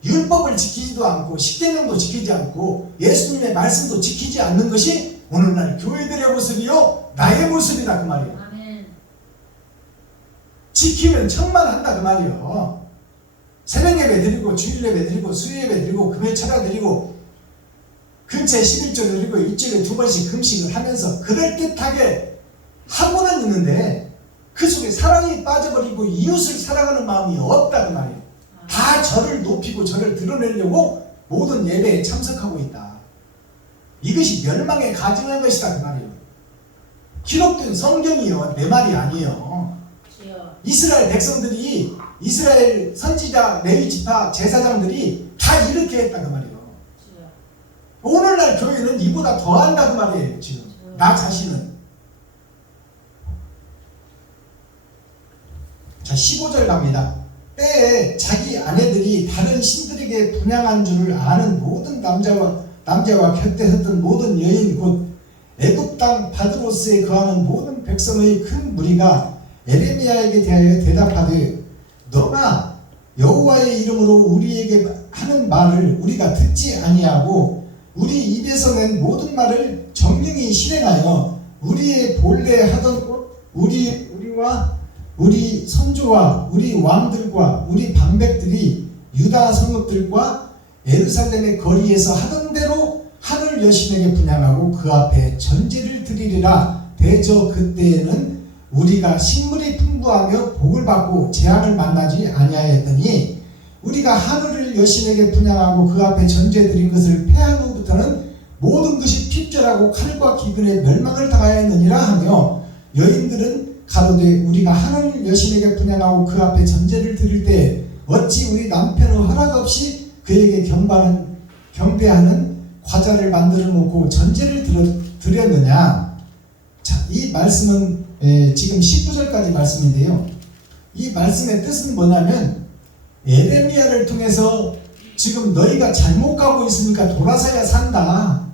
율법을 지키지도 않고 십계명도 지키지 않고 예수님의 말씀도 지키지 않는 것이 오늘날 교회들의 모습이요 나의 모습이다 그 말이에요. 아멘. 지키면 천만한다 그 말이에요. 새벽 예배 드리고 주일 예배 드리고 수요 예배 드리고 금요 철야 드리고 근처에 11조 드리고 일주일에 2번씩 금식을 하면서 그럴듯하게 하고는 있는데 그 속에 사랑이 빠져버리고 이웃을 사랑하는 마음이 없다 그 말이에요. 다 저를 높이고 저를 드러내려고 모든 예배에 참석하고 있다. 이것이 멸망에 가증한 것이다 그 말이에요. 기록된 성경이요 내 말이 아니에요. 주여. 이스라엘 백성들이 이스라엘 선지자 레위 지파 제사장들이 다 이렇게 했다 그 말이에요. 주여. 오늘날 교회는 이보다 더한다 그 말이에요. 지금 나 자신은. 자 15절 갑니다. 때에 자기 아내들이 다른 신들에게 분양한 줄을 아는 모든 남자와 곁에 섰던 모든 여인 곧 애굽 땅 바드로스에 거하는 모든 백성의 큰 무리가 에레미야에게 대하여 대답하되 너가 여호와의 이름으로 우리에게 하는 말을 우리가 듣지 아니하고 우리 입에서 낸 모든 말을 정령히 실행하여 우리의 본래 하던 것 우리와 우리 선조와 우리 왕들과 우리 방백들이 유다 성읍들과 예루살렘의 거리에서 하던 대로 하늘 여신에게 분양하고 그 앞에 전제를 드리리라. 대저 그때에는 우리가 식물이 풍부하며 복을 받고 재앙을 만나지 아니하였더니 우리가 하늘을 여신에게 분양하고 그 앞에 전제 드린 것을 패한 후부터는 모든 것이 핍절하고 칼과 기근에 멸망을 당하였느니라 하며 여인들은 가로되 우리가 하늘 여신에게 분양하고 그 앞에 전제를 드릴 때 어찌 우리 남편의 허락 없이 그에게 경배하는 과자를 만들어 놓고 전제를 드렸느냐. 자, 이 말씀은 지금 19절까지 말씀인데요. 이 말씀의 뜻은 뭐냐면 에레미야를 통해서 지금 너희가 잘못 가고 있으니까 돌아서야 산다.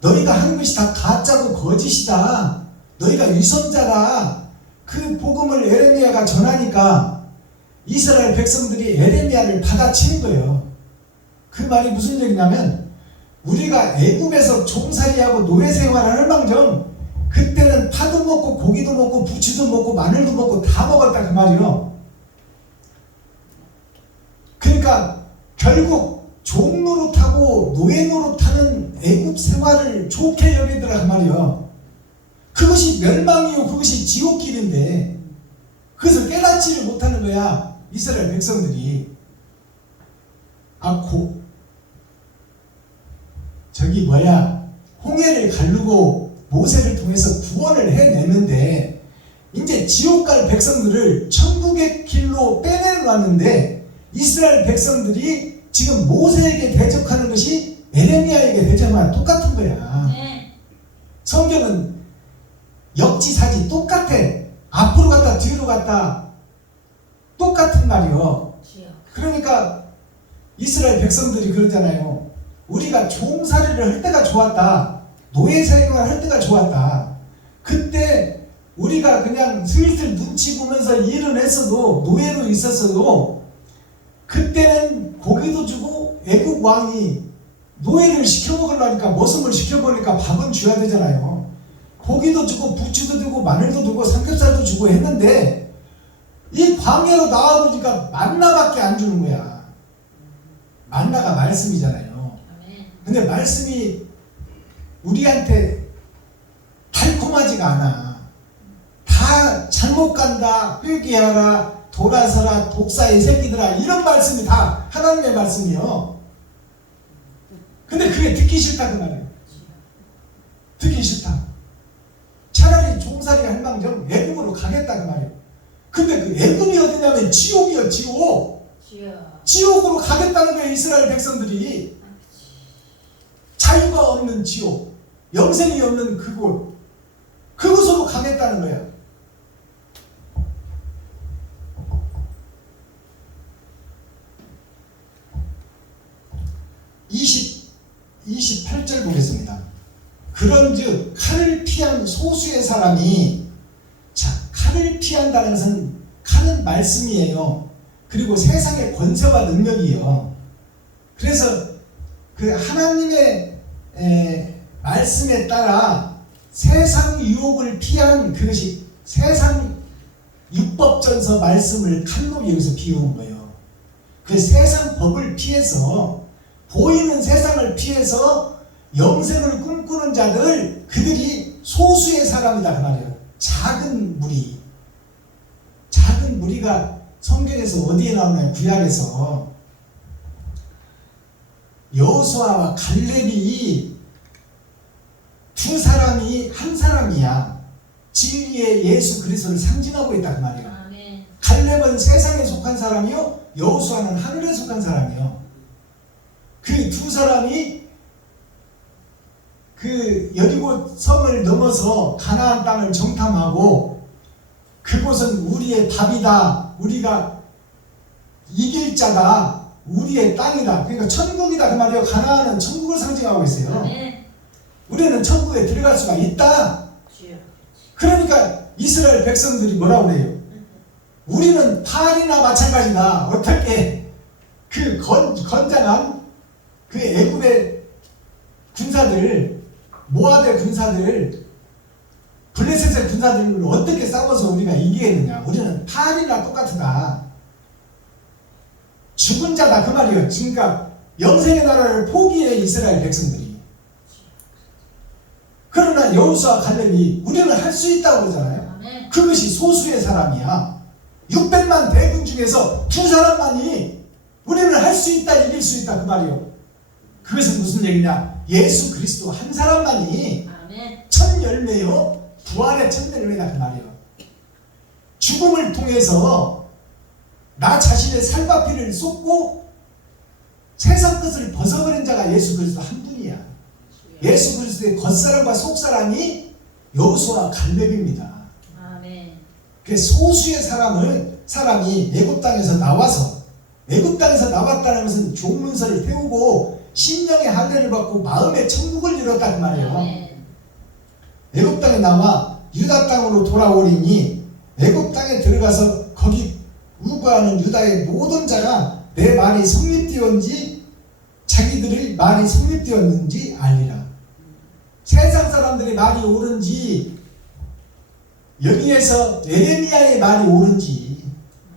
너희가 하는 것이 다 가짜고 거짓이다. 너희가 위선자다. 그 복음을 에레미야가 전하니까 이스라엘 백성들이 에레미야를 받아치는 거예요. 그 말이 무슨 얘기냐면 우리가 애굽에서 종살이하고 노예 생활을 할망정 그때는 파도 먹고 고기도 먹고 부추도 먹고 마늘도 먹고 다 먹었다 그 말이요. 그러니까 결국 종 노릇하고 노예 노릇하는 애굽 생활을 좋게 여기더라 그 말이요. 그것이 멸망이요 그것이 지옥길인데 그것을 깨닫지를 못하는 거야 이스라엘 백성들이. 홍해를 가르고 모세를 통해서 구원을 해내는데 이제 지옥 갈 백성들을 천국의 길로 빼내놨는데 이스라엘 백성들이 지금 모세에게 대적하는 것이 에레미야에게 대적하는 똑같은 거야. 성경은 역지사지 똑같아. 앞으로 갔다 뒤로 갔다 똑같은 말이요. 그러니까 이스라엘 백성들이 그러잖아요. 우리가 종살이를 할 때가 좋았다. 노예 생활을 할 때가 좋았다. 그때 우리가 그냥 슬슬 눈치 보면서 일은 했어도 노예로 있었어도 그때는 고기도 주고 애국 왕이 노예를 시켜먹으려니까 머슴을 시켜보니까 밥은 줘야 되잖아요. 고기도 주고 부추도 주고 마늘도 주고 삼겹살도 주고 했는데 이 광야로 나와보니까 만나밖에 안 주는 거야. 만나가 말씀이잖아요. 근데 말씀이 우리한테 달콤하지가 않아. 다 잘못 간다, 회개하라, 돌아서라, 독사의 새끼들아, 이런 말씀이 다 하나님의 말씀이요. 근데 그게 듣기 싫다 그 말이에요. 듣기 싫다. 차라리 종살이 할 망정 애굽으로 가겠다 그 말이에요. 근데 그 애굽이 어디냐면 지옥이요, 지옥. 지옥으로 가겠다는 거예요, 이스라엘 백성들이. 자유가 없는 지옥, 영생이 없는 그곳으로 가겠다는 거야. 28절 보겠습니다. 그런즉 칼을 피한 소수의 사람이, 자, 칼을 피한다는 것은 칼은 말씀이에요. 그리고 세상의 권세와 능력이에요. 그래서 그 하나님의 말씀에 따라 세상 유혹을 피한 그것이 세상 율법전서 말씀을 칼로 여기서 비운 거예요. 그 세상 법을 피해서 보이는 세상을 피해서 영생을 꿈꾸는 자들, 그들이 소수의 사람이다 그 말이에요. 작은 무리가 성경에서 어디에 나오나요? 구약에서 여호수아와 갈렙이 두 사람이 한 사람이야. 진리의 예수 그리스도를 상징하고 있다 그 말이에요. 갈렙은 세상에 속한 사람이요, 여호수아는 하늘에 속한 사람이요. 그 두 사람이 그 여리고 성을 넘어서 가나안 땅을 정탐하고 그곳은 우리의 답이다. 우리가 이길 자가 우리의 땅이다. 그러니까 천국이다 그 말이에요. 가나안은 천국을 상징하고 있어요. 아멘. 우리는 천국에 들어갈 수가 있다. 그러니까 이스라엘 백성들이 뭐라고 그래요? 우리는 팔이나 마찬가지다. 어떻게 그 건장한 그 애굽의 군사들, 모압의 군사들, 블레셋의 군사들을 어떻게 싸워서 우리가 이기겠느냐? 우리는 팔이나 똑같다. 죽은 자다 그 말이에요. 그러니까 영생의 나라를 포기해 이스라엘 백성들이. 그러나 여호수아 갈렙이 우리는 할 수 있다고 그러잖아요. 아멘. 그것이 소수의 사람이야. 600만 대군 중에서 2사람만이 우리는 할 수 있다, 이길 수 있다 그 말이에요. 그것은 무슨 얘기냐? 예수 그리스도 한 사람만이 아멘. 첫 열매요, 부활의 첫 열매다 그 말이에요. 죽음을 통해서 나 자신의 살과 피를 쏟고 세상 것을 벗어버린 자가 예수 그리스도 한 분이야. 예수 그리스도의 겉사람과 속사람이 여호수아 갈렙입니다. 아멘. 그 소수의 사람이 애굽 땅에서 나와서, 애굽 땅에서 나왔다는 것은 종문서를 태우고 심령의 할례를 받고 마음의 천국을 이뤘단 말이에요. 아멘. 애굽 땅에 나와 유다 땅으로 돌아오리니 애굽 땅에 들어가서 거기 우거하는 유다의 모든 자가 내 말이 성립되었는지 자기들의 말이 성립되었는지 알리라. 세상 사람들의 말이 옳은지 여기에서 에레미야의 말이 옳은지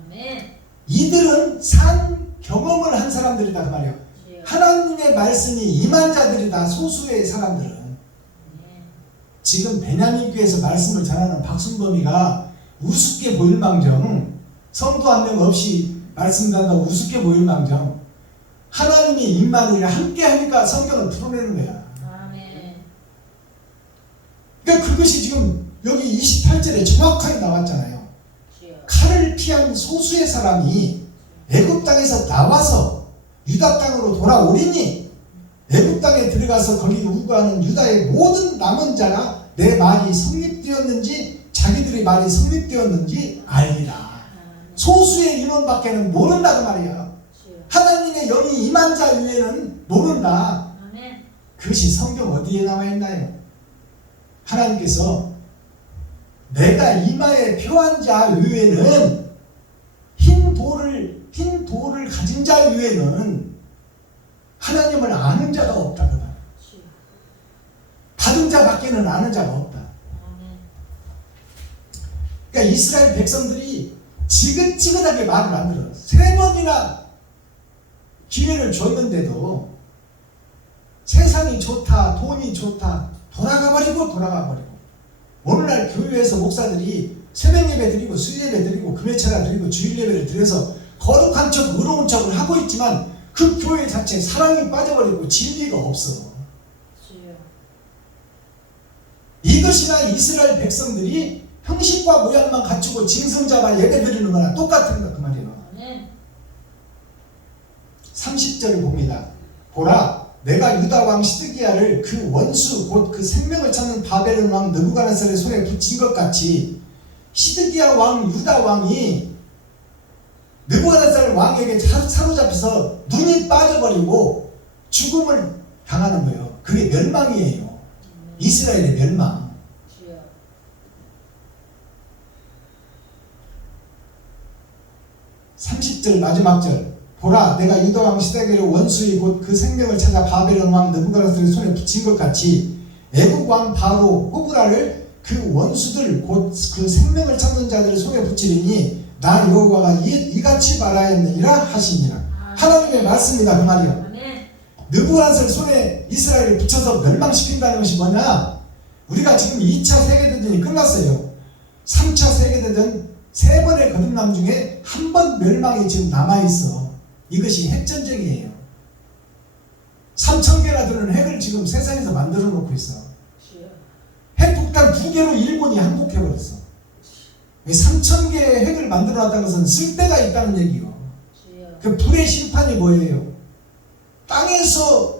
아멘. 이들은 산 경험을 한 사람들이다 그 말이에요. 하나님의 말씀이 임한 자들이다. 소수의 사람들은. 지금 베냐민 교회에서 말씀을 전하는 박순범이가 우습게 보일망정, 성도 한 명 없이 말씀 전한다고 우습게 보일망정, 하나님이 임만을 함께 하니까 성경을 풀어내는 거야. 아멘. 그러니까 그것이 지금 여기 28절에 정확하게 나왔잖아요. 칼을 피한 소수의 사람이 애굽 땅에서 나와서 유다 땅으로 돌아오리니 애굽 땅에 들어가서 거기 우거하는 유다의 모든 남은 자가 내 말이 성립되었는지 자기들의 말이 성립되었는지 알리라. 소수의 인원밖에는 모른다 그 말이야. 하나님의 영이 임한 자 위에는 모른다. 아멘. 그것이 성경 어디에 나와 있나요? 하나님께서 내가 이마에 표한 자 위에는 흰 돌을 가진 자 위에는 하나님을 아는 자가 없다 그 말. 받은 자밖에는 아는 자가 없다. 그러니까 이스라엘 백성들이 지긋지긋하게 말을 안 들어. 3번이나 기회를 줬는데도 세상이 좋다, 돈이 좋다, 돌아가 버리고 오늘날 교회에서 목사들이 새벽 예배 드리고 수요 예배 드리고 금요철야 드리고 주일 예배를 드려서 거룩한 척 의로운 척을 하고 있지만 그 교회 자체에 사랑이 빠져버리고 진리가 없어. 이것이나 이스라엘 백성들이 형식과 모양만 갖추고 징성자만 예배 드리는 거나 똑같은 거 그 말이에요. 30절을 봅니다. 보라, 내가 유다 왕 시드기야를 그 원수 곧 그 생명을 찾는 바벨론 왕 느부갓네살의 손에 붙인 것 같이 시드기야 왕 유다 왕이 느부갓네살 왕에게 사로잡혀서 눈이 빠져버리고 죽음을 당하는 거예요. 그게 멸망이에요. 이스라엘의 멸망. 30절 마지막 절. 보라, 내가 유다 왕 시드기야를 원수의 곧 그 생명을 찾아 바벨론 왕 느부갓네살의 손에 붙인 것 같이 애국 왕 바로 호브라를 그 원수들 곧 그 생명을 찾는 자들의 손에 붙이리니 나 여호와가 이같이 말하였느니라 하시니라. 하나님의 말씀이다 그 말이야. 느부갓네살 손에 이스라엘을 붙여서 멸망시킨다는 것이 뭐냐? 우리가 지금 2차 세계대전이 끝났어요. 3차 세계대전 3번의 거듭남 중에 한 번 멸망이 지금 남아있어. 이것이 핵전쟁이에요. 3,000개나 되는 핵을 지금 세상에서 만들어 놓고 있어. 핵폭탄 2개로 일본이 항복해버렸어. 3,000개의 핵을 만들어 놨다는 것은 쓸데가 있다는 얘기요. 그 불의 심판이 뭐예요? 땅에서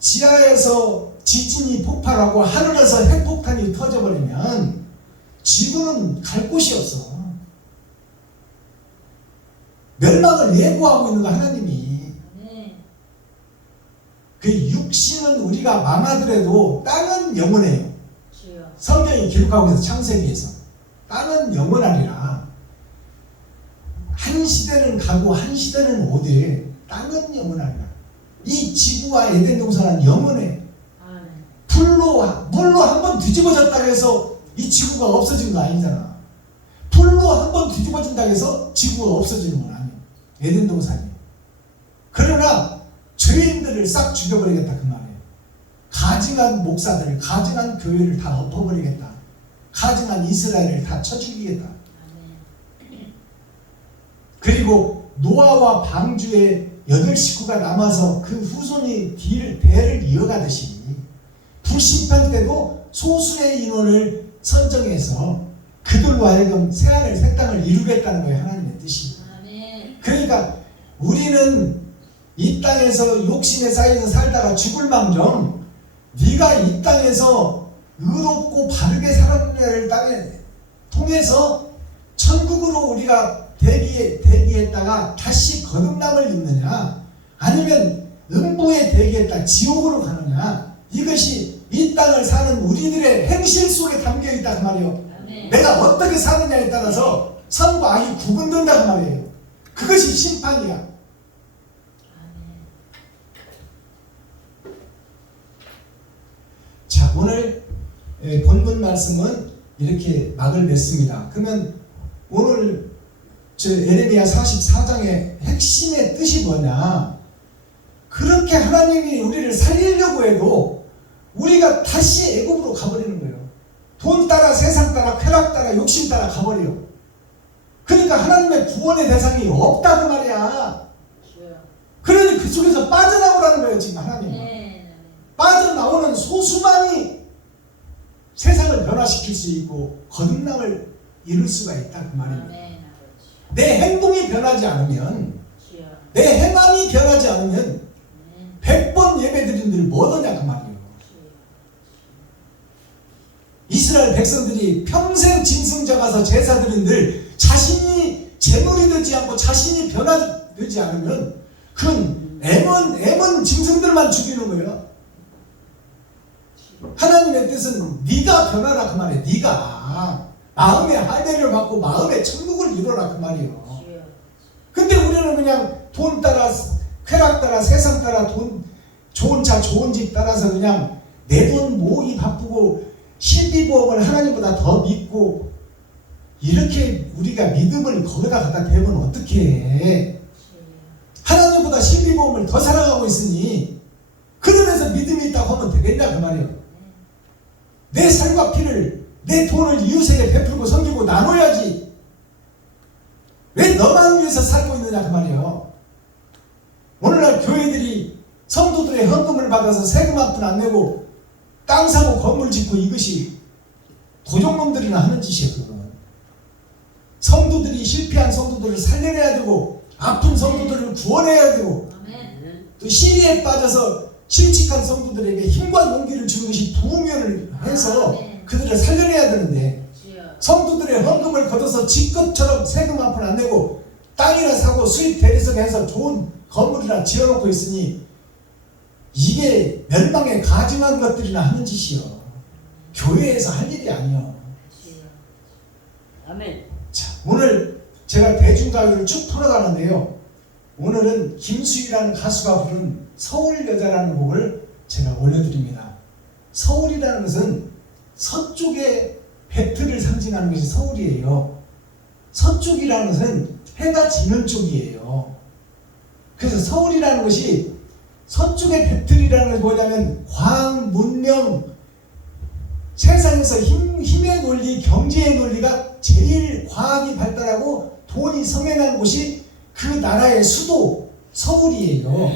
지하에서 지진이 폭발하고 하늘에서 핵폭탄이 터져버리면 지구는 갈 곳이 없어. 멸망을 예고하고 있는 거 하나님이. 아멘. 그 육신은 우리가 망하더라도 땅은 영원해요. 주여. 성경이 기록하고 있어. 창세기에서 땅은 영원하리라. 한 시대는 가고 한 시대는 오되 땅은 영원하리라. 이 지구와 에덴 동산은 영원해. 아멘. 물로 한번 뒤집어졌다 해서 이 지구가 없어진 거 아니잖아. 불로 한번 뒤집어진다 해서 지구가 없어지는 건 아니에요. 에덴 동산이. 그러나 죄인들을 싹 죽여버리겠다 그 말이에요. 가증한 목사들, 가증한 교회를 다 엎어버리겠다. 가증한 이스라엘을 다 쳐 죽이겠다. 아멘. 그리고 노아와 방주의 8식구가 남아서 그 후손이 대를 이어가듯이 불심판 때도 소수의 인원을 선정해서 그들로 하여금 새하늘 새 땅을 이루겠다는 거예요. 하나님의 뜻이. 아멘. 그러니까 우리는 이 땅에서 욕심에 쌓여서 살다가 죽을 망정 네가 이 땅에서 의롭고 바르게 살아가는 땅에 통해서 천국으로 우리가 대기했다가 다시 거듭남을 입느냐 아니면 음부에 대기했다 지옥으로 가느냐 이것이 이 땅을 사는 우리들의 행실 속에 담겨있다 그 말이에요. 아멘. 내가 어떻게 사느냐에 따라서 선과 악이 구분된다 그 말이에요. 그것이 심판이야. 아멘. 자, 오늘 본문 말씀은 이렇게 막을 맺습니다. 그러면 오늘 에레미야 44장의 핵심의 뜻이 뭐냐? 그렇게 하나님이 우리를 살리려고 해도 우리가 다시 애굽으로 가버리는 거예요. 돈 따라 세상 따라 쾌락 따라 욕심 따라 가버려. 그러니까 하나님의 구원의 대상이 없다고 말이야. 주여. 그러니 그 속에서 빠져나오라는 거예요 지금 하나님은. 아멘. 빠져나오는 소수만이 세상을 변화시킬 수 있고 거듭남을 이룰 수가 있다 그 말입니다. 아멘. 아버지. 내 행동이 변하지 않으면 주여. 내 행함이 변하지 않으면 아멘. 100번 예배드린들 뭐더냐 그 말이에요. 주여. 이스라엘 백성들이 평생 짐승 잡아서 제사 드린들 자신이 제물이 되지 않고 자신이 변화되지 않으면 그건 애먼 짐승들만 죽이는 거예요. 하나님의 뜻은 네가 변하라 그 말이에요. 네가 마음의 할례를 받고 마음의 천국을 이루라 그 말이에요. 주여. 근데 우리는 그냥 돈 따라 쾌락 따라 세상 따라 돈 좋은 차 좋은 집 따라서 그냥 내 돈 모으기 바쁘고 신비보험을 하나님보다 더 믿고 이렇게 우리가 믿음을 거기다 갖다 대면 어떻게 해? 주여. 하나님보다 신비보험을 더 살아가고 있으니 그러면서 믿음이 있다고 하면 되겠냐 그 말이에요. 내 살과 피를 내 돈을 이웃에게 베풀고 섬기고 나눠야지 왜 너만 위해서 살고 있느냐 그 말이에요. 오늘날 교회들이 성도들의 헌금을 받아서 세금 한 푼 안 내고 땅 사고 건물 짓고 이것이 도적놈들이나 하는 짓이에요. 그건. 성도들이 실패한 성도들을 살려내야 되고 아픈 성도들을 구원해야 되고 아멘. 또 시리에 빠져서 실직한 성도들에게 힘과 용기를 주는 것이 부흥회를 해서 그들을 살려내야 되는데 주여. 성도들의 헌금을 걷어서 집것처럼 세금 한 푼 안 내고 땅이나 사고 수입 대리석해서 좋은 건물이나 지어놓고 있으니 이게 멸망에 가증한 것들이나 하는 짓이요. 교회에서 할 일이 아니요. 주여. 아멘. 자, 오늘 제가 대중가요를 쭉 풀어가는데요. 오늘은 김수희라는 가수가 부른 서울여자라는 곡을 제가 올려드립니다. 서울이라는 것은 서쪽의 배틀을 상징하는 것이 서울이에요. 서쪽이라는 것은 해가 지는 쪽이에요. 그래서 서울이라는 것이 서쪽의 배틀이라는 것이 뭐냐면 과학, 문명, 세상에서 힘의 논리, 경제의 논리가 제일 과학이 발달하고 돈이 성행한 곳이 그 나라의 수도 서울이에요.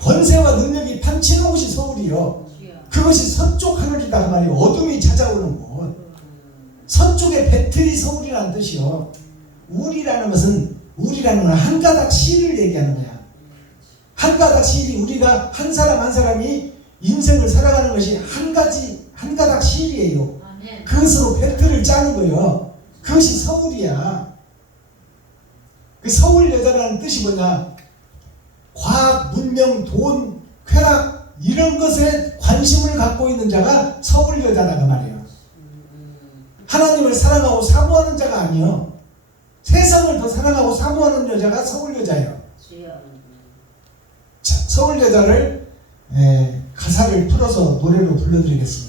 권세와 능력이 판치는 곳이 서울이요. 주여. 그것이 서쪽 하늘이다 그 말이에요. 어둠이 찾아오는 곳. 서쪽의 배틀이 서울이라는 뜻이요. 우리라는 것은 한 가닥 실을 얘기하는 거야. 한 가닥 실이 우리가 한 사람 한 사람이 인생을 살아가는 것이 한 가닥 실이에요. 아멘. 그것으로 배틀을 짜는 거예요. 그것이 서울이야. 그 서울 여자라는 뜻이 뭐냐? 과학, 문명, 돈, 쾌락 이런 것에 관심을 갖고 있는 자가 서울 여자다 그 말이에요. 하나님을 사랑하고 사모하는 자가 아니요. 세상을 더 사랑하고 사모하는 여자가 서울 여자예요. 주여. 자, 서울 여자를 가사를 풀어서 노래로 불러드리겠습니다.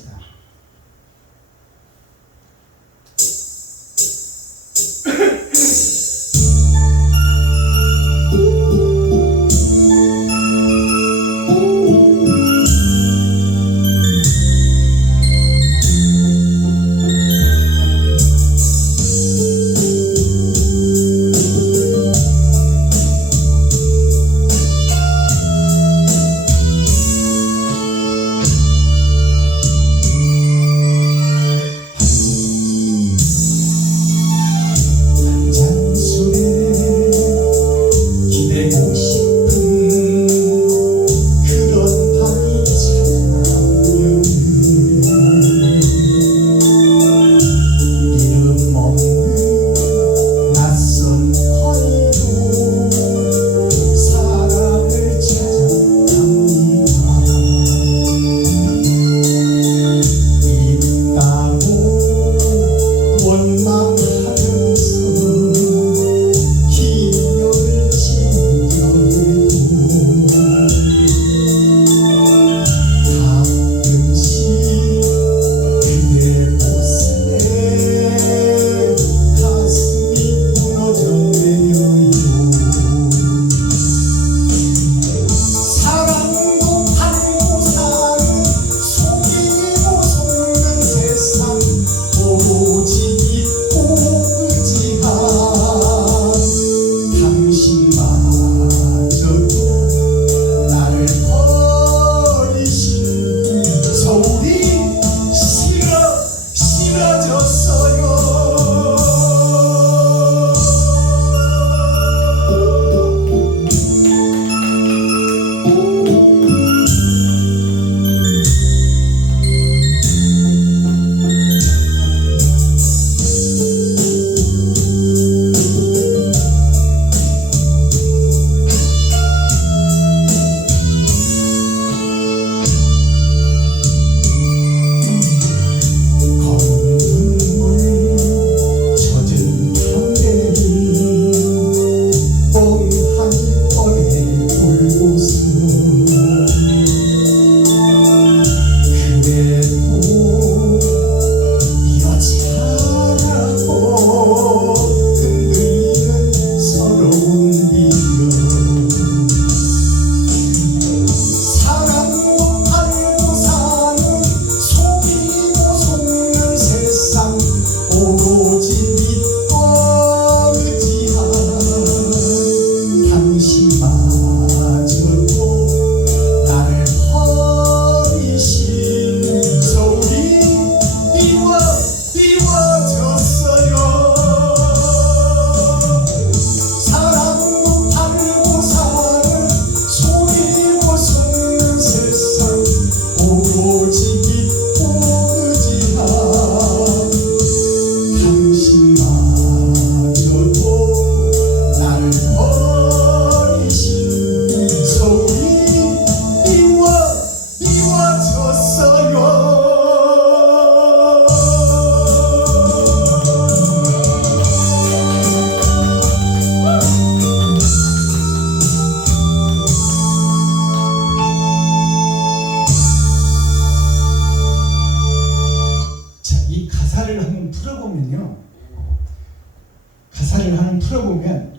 풀어보면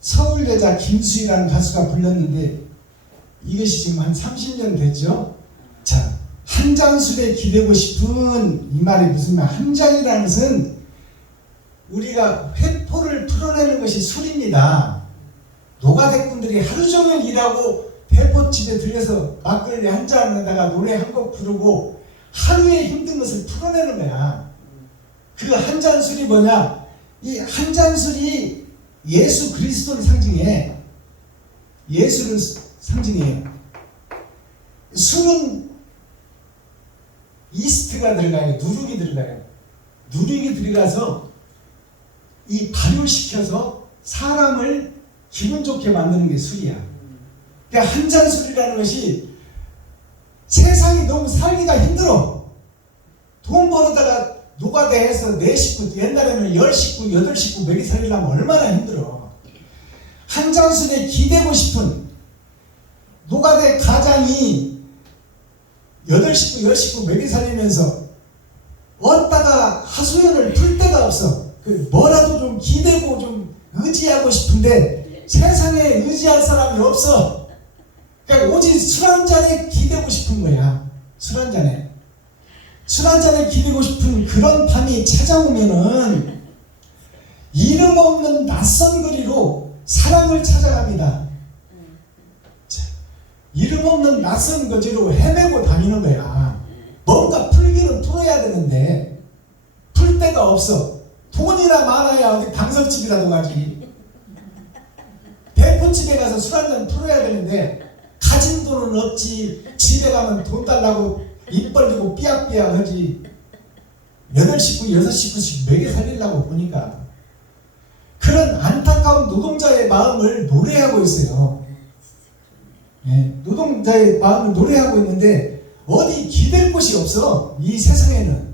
서울 여자 김수희라는 가수가 불렀는데 이것이 지금 한 30년 됐죠. 자, 한 잔 술에 기대고 싶은 이 말이 무슨 말? 한 잔이라는 것은 우리가 회포를 풀어내는 것이 술입니다. 노가대꾼들이 하루 종일 일하고 회포집에 들려서 막걸리 한 잔에다가 노래 한 곡 부르고 하루의 힘든 것을 풀어내는 거야. 그 한 잔 술이 뭐냐? 이 한 잔 술이 예수 그리스도를 상징해. 예수를 상징해요. 술은 이스트가 들어가요. 누룩이 들어가요. 누룩이 들어가서 이 발효시켜서 사람을 기분 좋게 만드는 게 술이야. 그러니까 한 잔 술이라는 것이 세상이 너무 살기가 힘들어. 돈 벌어다가 노가다해서 4식구, 옛날에는 10식구, 8식구 먹이 살리려면 얼마나 힘들어. 한 잔 술에 기대고 싶은 노가다 가장이 8식구, 10식구 먹이 살리면서 어디다가 하소연을 풀 데가 없어. 뭐라도 좀 기대고 좀 의지하고 싶은데 세상에 의지할 사람이 없어. 그러니까 오직 술 한 잔에 기대고 싶은 거야. 술 한 잔에. 술 한 잔에 기대고 싶은 그런 밤이 찾아오면은 이름 없는 낯선 거리로 사랑을 찾아갑니다. 자, 이름 없는 낯선 거리로 헤매고 다니는 거야. 뭔가 풀기는 풀어야 되는데 풀 데가 없어. 돈이나 많아야 어디 당석집이라도 가지. 대포집에 가서 술 한잔 풀어야 되는데 가진 돈은 없지. 집에 가면 돈 달라고 입 벌리고 삐약삐약 하지. 8식구, 6식구씩 먹여 살리려고 보니까 그런 안타까운 노동자의 마음을 노래하고 있어요. 네, 노동자의 마음을 노래하고 있는데 어디 기댈 곳이 없어. 이 세상에는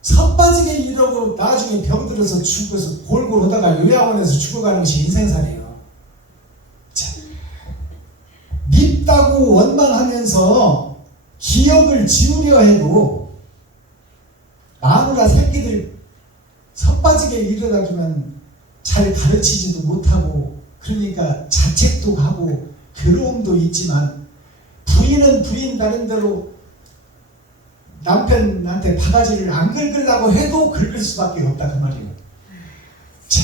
섭빠지게 일하고 나중에 병들어서 죽어서 골골 하다가 요양원에서 죽어가는 것이 인생살이에요. 자, 밉다고 원망하면서 기억을 지우려 해도 마누라 새끼들 섭빠지게 일하다 주면 잘 가르치지도 못하고 그러니까 자책도 하고 괴로움도 있지만 부인은 부인 나름대로 남편한테 바가지를 안 긁으려고 해도 긁을 수밖에 없다 그 말이에요. 자,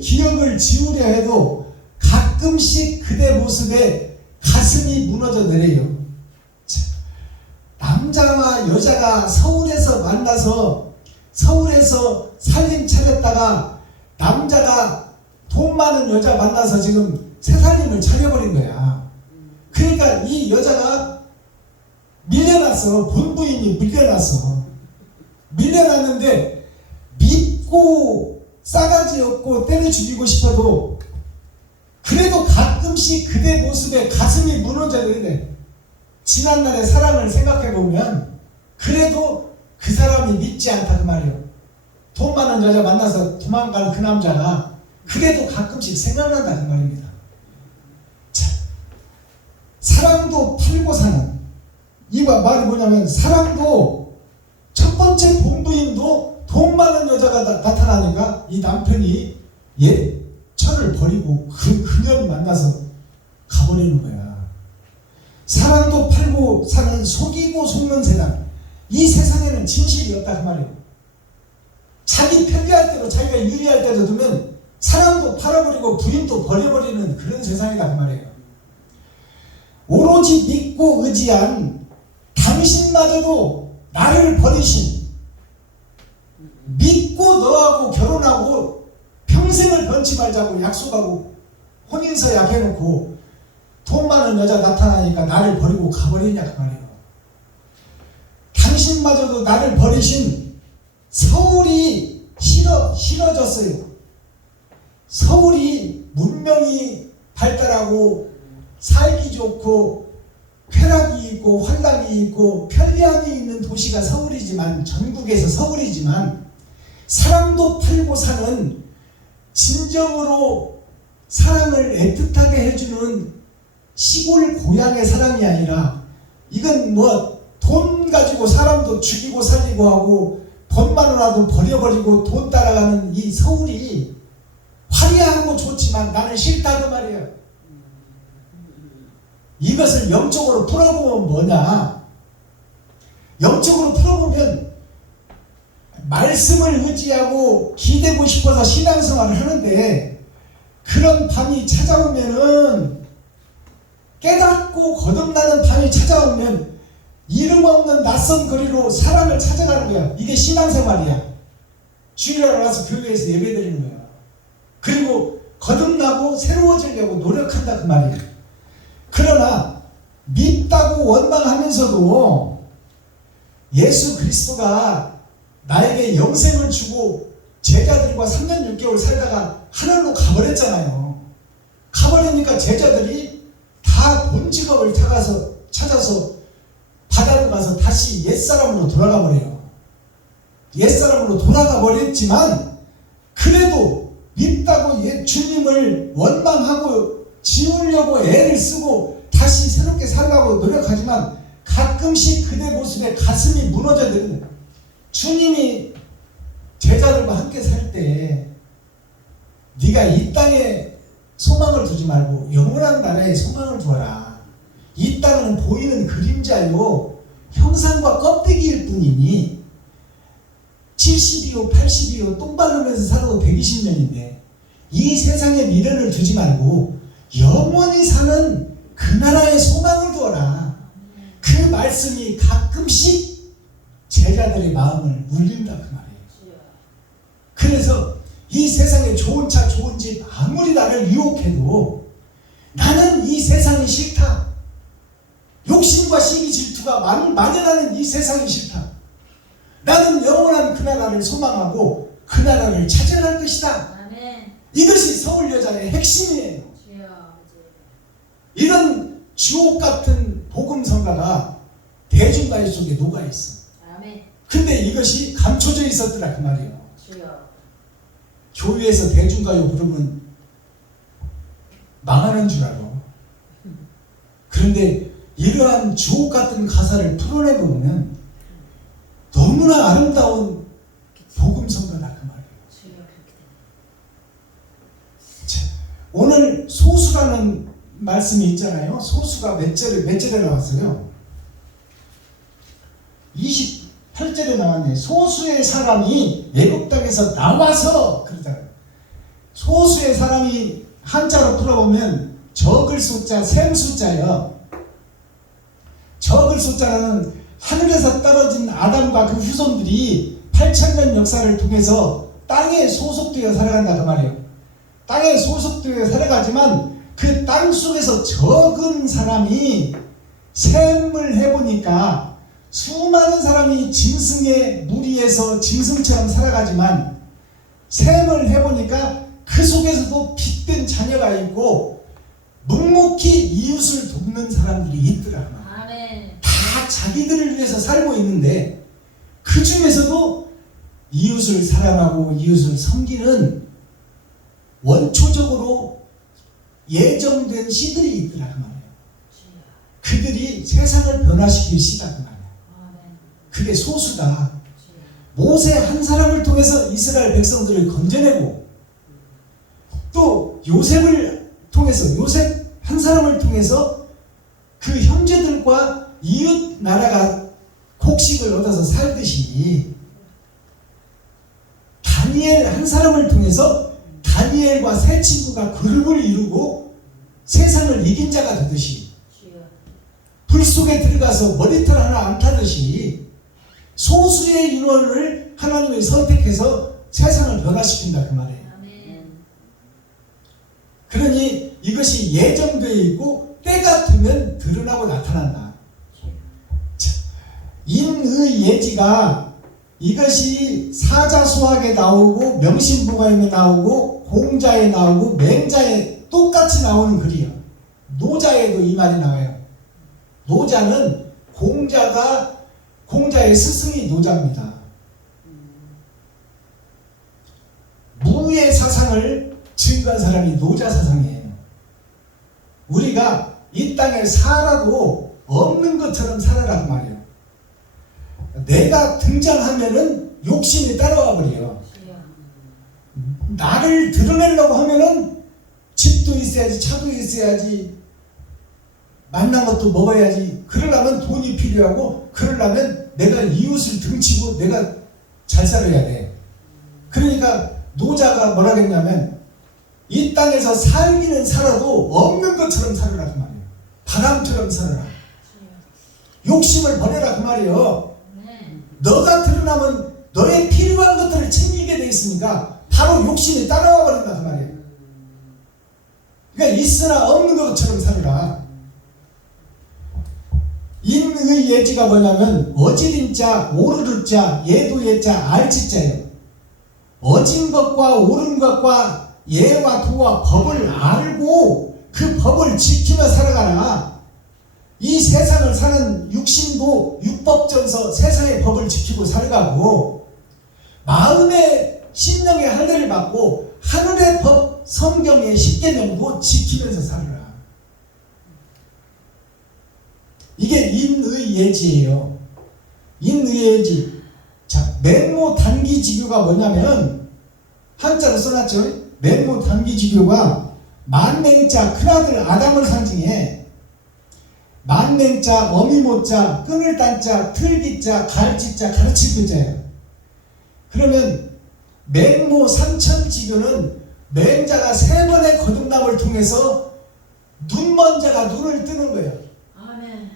기억을 지우려 해도 가끔씩 그대 모습에 가슴이 무너져 내려요. 자, 남자와 여자가 서울에서 만나서 서울에서 살림 차렸다가 남자가 돈 많은 여자 만나서 지금 새살림을 차려버린 거야. 그러니까 이 여자가 밀려났어. 본부인이 밀려났어. 밀려났는데 밉고 싸가지 없고 때려 죽이고 싶어도 그래도 가끔씩 그대 모습에 가슴이 무너져 내리네. 지난날의 사랑을 생각해보면 그래도 그 사람이 밉지 않다 그 말이에요. 돈 많은 여자 만나서 도망간 그 남자가 그래도 가끔씩 생각난다 그 말입니다. 자, 사랑도 팔고 사는 이 말이 뭐냐면 사랑도 첫 번째 본부인도 돈 많은 여자가 나타나니까 이 남편이 얘 철을 버리고 그 그녀를 만나서 가버리는 거야. 사랑도 팔고 사는 속이고 속는 세상. 이 세상에는 진실이 없다 그 말이에요. 자기 편리할 때도 자기가 유리할 때도 두면 사랑도 팔아버리고 부인도 버려버리는 그런 세상이다 그 말이에요. 오로지 믿고 의지한 당신마저도 나를 버리신 믿고 너하고 결혼하고 평생을 변치 말자고 약속하고 혼인서약 해놓고 돈 많은 여자 나타나니까 나를 버리고 가버리냐 그 말이에요. 당신마저도 나를 버리신 서울이 싫어졌어요. 서울이 문명이 발달하고 살기 좋고 쾌락이 있고 환락이 있고 편리함이 있는 도시가 서울이지만 전국에서 서울이지만 사랑도 팔고 사는 진정으로 사랑을 애틋하게 해주는 시골 고향의 사랑이 아니라 이건 뭐 돈 가지고 사람도 죽이고 살리고 하고 돈만으로라도 버려버리고 돈 따라가는 이 서울이 화려하고 좋지만 나는 싫다 그 말이에요. 이것을 영적으로 풀어보면 뭐냐? 영적으로 풀어보면 말씀을 의지하고 기대고 싶어서 신앙생활을 하는데 그런 밤이 찾아오면은 깨닫고 거듭나는 밤이 찾아오면 이름 없는 낯선 거리로 사랑을 찾아가는 거야. 이게 신앙생활이야. 주일날 와서 교회에서 예배드리는 거야. 그리고 거듭나고 새로워지려고 노력한다 그 말이야. 그러나 밉다고 원망하면서도 예수 그리스도가 나에게 영생을 주고 제자들과 3년 6개월 살다가 하늘로 가버렸잖아요. 가버리니까 제자들이 다 본 직업을 찾아서 바다로 가서 다시 옛사람으로 돌아가 버려요. 옛사람으로 돌아가 버렸지만 그래도 밉다고 주님을 원망하고 지우려고 애를 쓰고 다시 새롭게 살려고 노력하지만 가끔씩 그대 모습에 가슴이 무너져요. 주님이 제자들과 함께 살 때 네가 이 땅에 소망을 두지 말고 영원한 나라에 소망을 두어라. 이 땅은 보이는 그림자요 형상과 껍데기일 뿐이니 70이요 80이요 똥 바르면서 살아도 120년인데 이 세상에 미련을 두지 말고 영원히 사는 그 나라에 소망을 두어라. 그 말씀이 가끔씩 제자들의 마음을 울린다 그 말이에요. 그래서 이 세상에 좋은 차 좋은 집 아무리 나를 유혹해도 나는 이 세상이 싫다. 욕심과 시기 질투가 만연하는 이 세상이 싫다. 나는 영원한 그 나라를 소망하고 그 나라를 찾아갈 것이다. 아멘. 이것이 서울 여자의 핵심이에요. 주여. 이런 주옥 같은 복음성가가 대중가요 속에 녹아있어. 아멘. 근데 이것이 감춰져 있었더라 그 말이에요. 주여. 교회에서 대중가요 부르면 망하는 줄 알아. 그런데 이러한 주옥 같은 가사를 풀어내보면 너무나 아름다운 복음성가다 그 말이에요. 주여 그렇게 되네. 자, 오늘 소수라는 말씀이 있잖아요. 소수가 몇 절에 나왔어요? 28절에 나왔네. 소수의 사람이 애굽 땅에서 나와서 그러잖아요. 소수의 사람이 한자로 풀어보면 적을 숫자, 셈 숫자예요. 적을 숫자는 하늘에서 떨어진 아담과 그 후손들이 8,000년 역사를 통해서 땅에 소속되어 살아간다 그 말이에요. 땅에 소속되어 살아가지만 그 땅 속에서 적은 사람이 셈을 해보니까 수많은 사람이 짐승의 무리에서 짐승처럼 살아가지만 셈을 해보니까 그 속에서도 핏된 자녀가 있고 묵묵히 이웃을 돕는 사람들이 있더라. 아멘. 다 자기들을 위해서 살고 있는데 그 중에서도 이웃을 사랑하고 이웃을 섬기는 원초적으로 예정된 씨들이 있더라 그 말이에요. 그들이 세상을 변화시킬 씨다 그 말이에요. 아멘. 그게 소수다. 모세 한 사람을 통해서 이스라엘 백성들을 건져내고 또 요셉을 통해서 요셉 한 사람을 통해서 그 형제들과 이웃 나라가 곡식을 얻어서 살듯이 다니엘 한 사람을 통해서 다니엘과 세 친구가 그룹을 이루고 세상을 이긴 자가 되듯이 불 속에 들어가서 머리털 하나 안 타듯이 소수의 인원을 하나님이 선택해서 세상을 변화시킨다 그 말이에요. 아멘. 그러니 이것이 예정되어 있고 때 같으면 드러나고 나타난다. 인의예지가 이것이 사자수학에 나오고 명심보감에 나오고 공자에 나오고 맹자에 똑같이 나오는 글이에요. 노자에도 이 말이 나와요. 노자는 공자의 스승이 노자입니다. 무의 사상을 증거한 사람이 노자 사상이에요. 우리가 이 땅에 살아도 없는 것처럼 살아라고 말이에요. 내가 등장하면은 욕심이 따라와 버려요. 나를 드러내려고 하면은 집도 있어야지, 차도 있어야지, 만난 것도 먹어야지. 그러려면 돈이 필요하고, 그러려면 내가 이웃을 등치고 내가 잘 살아야 돼. 그러니까 노자가 뭐라 했냐면 이 땅에서 살기는 살아도 없는 것처럼 살아라 그 말이에요. 바람처럼 살아라. 욕심을 버려라 그 말이에요. 너가 드러나면 너의 필요한 것들을 챙기게 돼 있으니까 바로 욕심이 따라와 버린다 그 말이에요. 그러니까 있으나 없는 것처럼 살아라. 인의예지가 뭐냐면 어지린 자, 오르르 자, 예도의 자, 알지자예요. 어진 것과 옳은 것과 예와 도와 법을 알고 그 법을 지키며 살아가라. 이 세상을 사는 육신도 율법전서 세상의 법을 지키고 살아가고 마음의 심령의 할례를 받고 하늘의 법 성경의 십계명도 지키면서 살아라. 이게 인의예지예요. 인의예지. 자, 맹모 단기지교가 뭐냐면 한자로 써놨죠. 맹모 단기지교가 만맹자 큰아들 아담을 상징해 만맹자 어미모자 끊을 딴자 틀기자 갈지자 가르칠 교자예요. 그러면 맹모 삼천지교는 맹자가 3번의 거듭남을 통해서 눈먼 자가 눈을 뜨는 거예요. 아멘.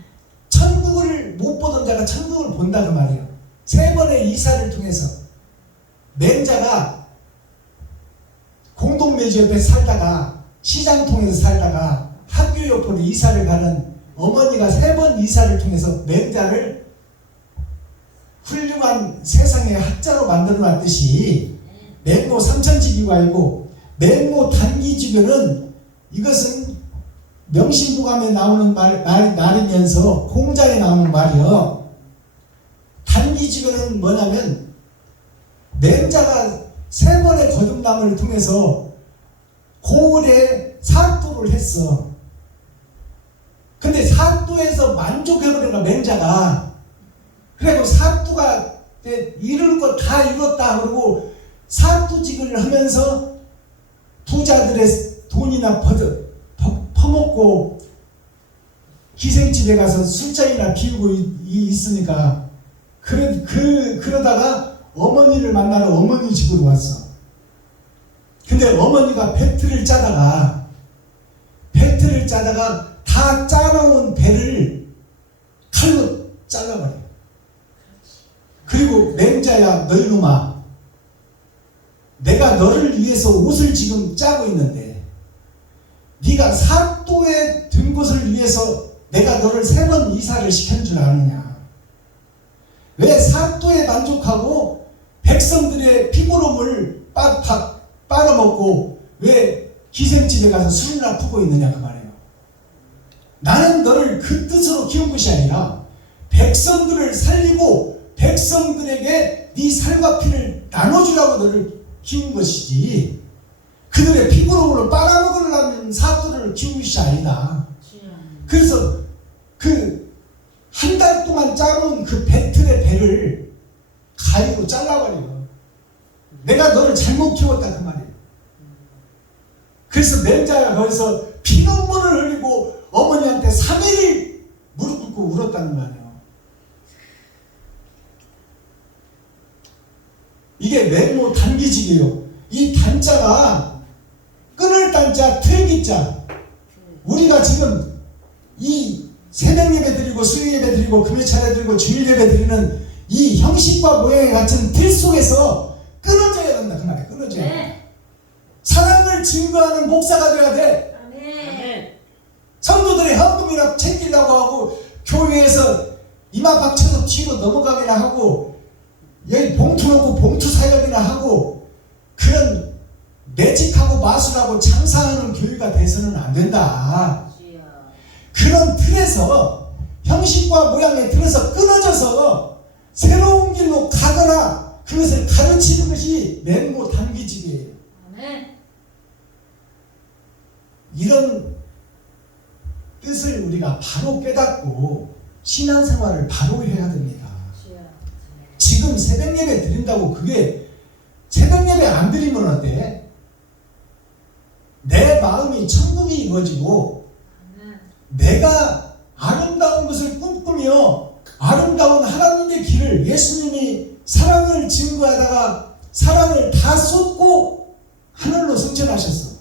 천국을 못 보던 자가 천국을 본다 그 말이에요. 3번의 이사를 통해서 맹자가 공동묘지 옆에 살다가 시장통에서 살다가 학교 옆으로 이사를 가는 어머니가 3번 이사를 통해서 맹자를 훌륭한 세상의 학자로 만들어 놨듯이 맹모 삼천지교가 아니고 맹모 단기지교는 이것은 명심보감에 나오는 말이면서 공자에 나오는 말이요. 단기지교는 뭐냐면 맹자가 3번의 거듭남을 통해서 고을에 사도를 했어. 근데 사도에서 만족해버리니까 맹자가 그래도 사도가 이룰 것 다 이뤘다 그러고 사도직을 하면서 부자들의 돈이나 퍼먹고 기생집에 가서 술자리나 피우고 있으니까 그러다가 어머니를 만나러 어머니 집으로 왔어. 근데 어머니가 배틀을 짜다가 다 짜놓은 배를 칼로 잘라버려. 그리고 맹자야 너 이놈아, 내가 너를 위해서 옷을 지금 짜고 있는데 네가 사도에 든 것을 위해서 내가 너를 3번 이사를 시킨 줄 아느냐. 왜 사도에 만족하고 백성들의 피고름을 빨아먹고 왜 기생집에 가서 술이나 푸고 있느냐 그 말이에요. 나는 너를 그 뜻으로 키운 것이 아니라 백성들을 살리고 백성들에게 네 살과 피를 나눠주라고 너를 키운 것이지 그들의 피고름으로 빨아먹으려는 사도를 키운 것이 아니다. 그래서 그 한 달 동안 짜놓은 그 배틀의 배를 가위로 잘라버려. 내가 너를 잘못 키웠다 그 말이에요. 그래서 맹자가 거기서 피눈물을 흘리고 어머니한테 3일 무릎 꿇고 울었다는 말이에요. 이게 맹모 단기직이에요. 이 단자가 끊을 단자 틀기자. 우리가 지금 이 새벽 예배 드리고 수요 예배 드리고 금요 차례 드리고 주일 예배 드리는 이 형식과 모양에 갇힌 틀 속에서 끊어져야 된다 그 말이에요. 끊어져야 돼. 네. 사랑을 증거하는 목사가 돼야 돼. 아멘. 성도들의 헌금이나 챙기려고 하고 교회에서 이마 박쳐서 뒤로 넘어가기나 하고 여기 봉투 놓고 봉투 사역이나 하고 그런 매직하고 마술하고 장사하는 교회가 돼서는 안 된다. 그런 틀에서 형식과 모양에 들어서 끊어져서 새로운 길로 가거나 그것을 가르치는 것이 맹모 단기직이에요. 아멘. 이런 뜻을 우리가 바로 깨닫고 신앙생활을 바로 해야 됩니다. 지금 새벽 예배 드린다고 그게 새벽 예배 안 드리면 어때? 내 마음이 천국이 이루어지고 내가 아름다운 것을 꿈꾸며 아름다운 하나님의 길을 예수님이 사랑을 증거하다가 사랑을 다 쏟고 하늘로 승천하셨어.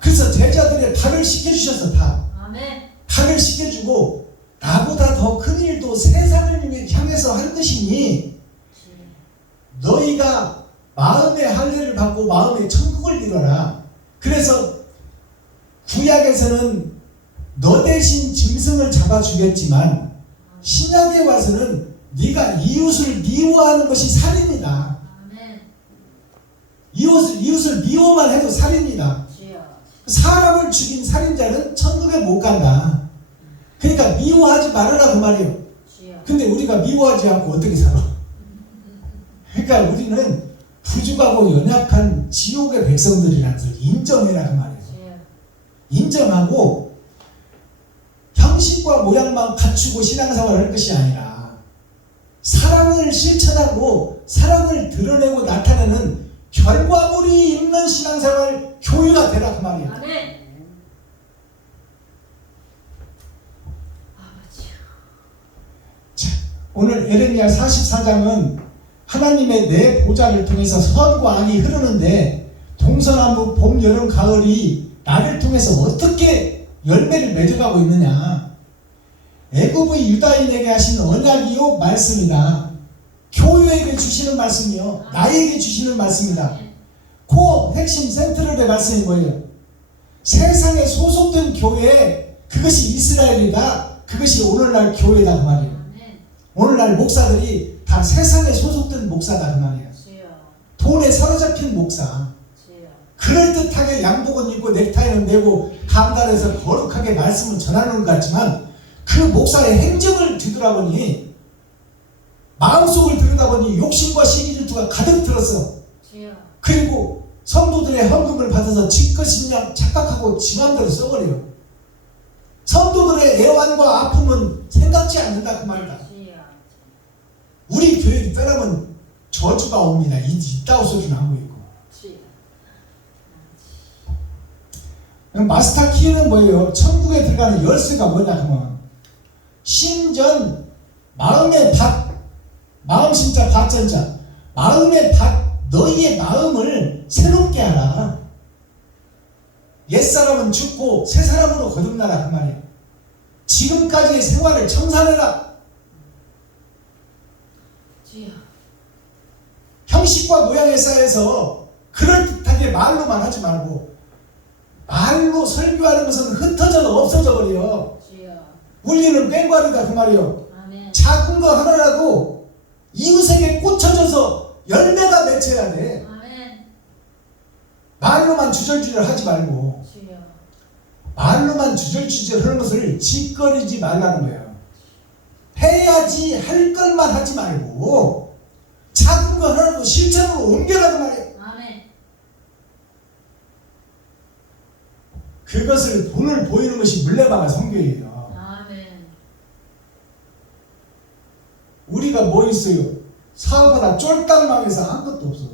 그래서 제자들의 발을 씻겨주셔서 다 아멘. 발을 씻겨주고 나보다 더 큰 일도 세상을 향해서 할 것이니 너희가 마음의 할례를 받고 마음의 천국을 이뤄라. 그래서 구약에서는 너 대신 짐승을 잡아주겠지만 신약에 와서는 네가 이웃을 미워하는 것이 살인이다. 아멘. 이웃을 미워만 해도 살인이다. 주여. 사람을 죽인 살인자는 천국에 못 간다. 그러니까 미워하지 말아라 그 말이에요. 주여. 근데 우리가 미워하지 않고 어떻게 살아? 그러니까 우리는 부족하고 연약한 지옥의 백성들이라는 것을 인정해라 그 말이에요. 주여. 인정하고 형식과 모양만 갖추고 신앙생활을 할 것이 아니라 사랑을 실천하고 사랑을 드러내고 나타내는 결과물이 있는 신앙생활 교회가 되라 그 말이에요. 아멘. 아버지요. 오늘 에레미야 44장은 하나님의 내 보좌를 통해서 선과 악이 흐르는데 동서남북 봄 여름 가을이 나를 통해서 어떻게 열매를 맺어가고 있느냐. 애굽의 유다인에게 하신 언약이요 말씀이다. 교회에게 주시는 말씀이요 나에게 주시는 말씀이다. 코어 핵심 센트럴의 말씀이 뭐예요? 세상에 소속된 교회, 그것이 이스라엘이다. 그것이 오늘날 교회다 그 말이에요. 아멘. 오늘날 목사들이 다 세상에 소속된 목사다 그 말이에요. 주여. 돈에 사로잡힌 목사. 주여. 그럴듯하게 양복은 입고 넥타이는 메고 강단에서 거룩하게 말씀을 전하는 것 같지만 그 목사의 행적을 뒤돌아보니 마음속을 들여다보니 욕심과 시기질투가 가득 들었어. 주여. 그리고 성도들의 헌금을 받아서 지껏이냐 착각하고 지맘대로 써버려요. 성도들의 애환과 아픔은 생각지 않는다 그 말이다. 주여. 우리 교회를 떠나면 저주가 옵니다. 이따오 소리는 하고 있고. 주여. 마스터 키는 뭐예요? 천국에 들어가는 열쇠가 뭐냐 하면 신전 마음의 밭, 마음 신자 밭전자, 마음의 밭, 너희의 마음을 새롭게 하라. 옛사람은 죽고 새사람으로 거듭나라 그 말이에요. 지금까지의 생활을 청산해라. 주여. 형식과 모양에 쌓여서 그럴듯하게 말로만 하지 말고 말로 설교하는 것은 흩어져 없어져 버려. 주여. 울리는 꽹과리다 그 말이에요. 아멘. 작은 거 하나라도 이웃에게 꽂혀져서 열매가 맺혀야 돼. 아멘. 말로만 주절주절 하지 말고 주여. 말로만 주절주절 하는 것을 짓거리지 말라는 거예요. 해야지 할 것만 하지 말고 작은 거 하나라도 실천으로 옮겨라는 말이에요. 아멘. 그것을 본을 보이는 것이 물레방아 성교예요. 아멘. 우리가 뭐 있어요? 사업하다 쫄딱 망해서 아무것도 없어.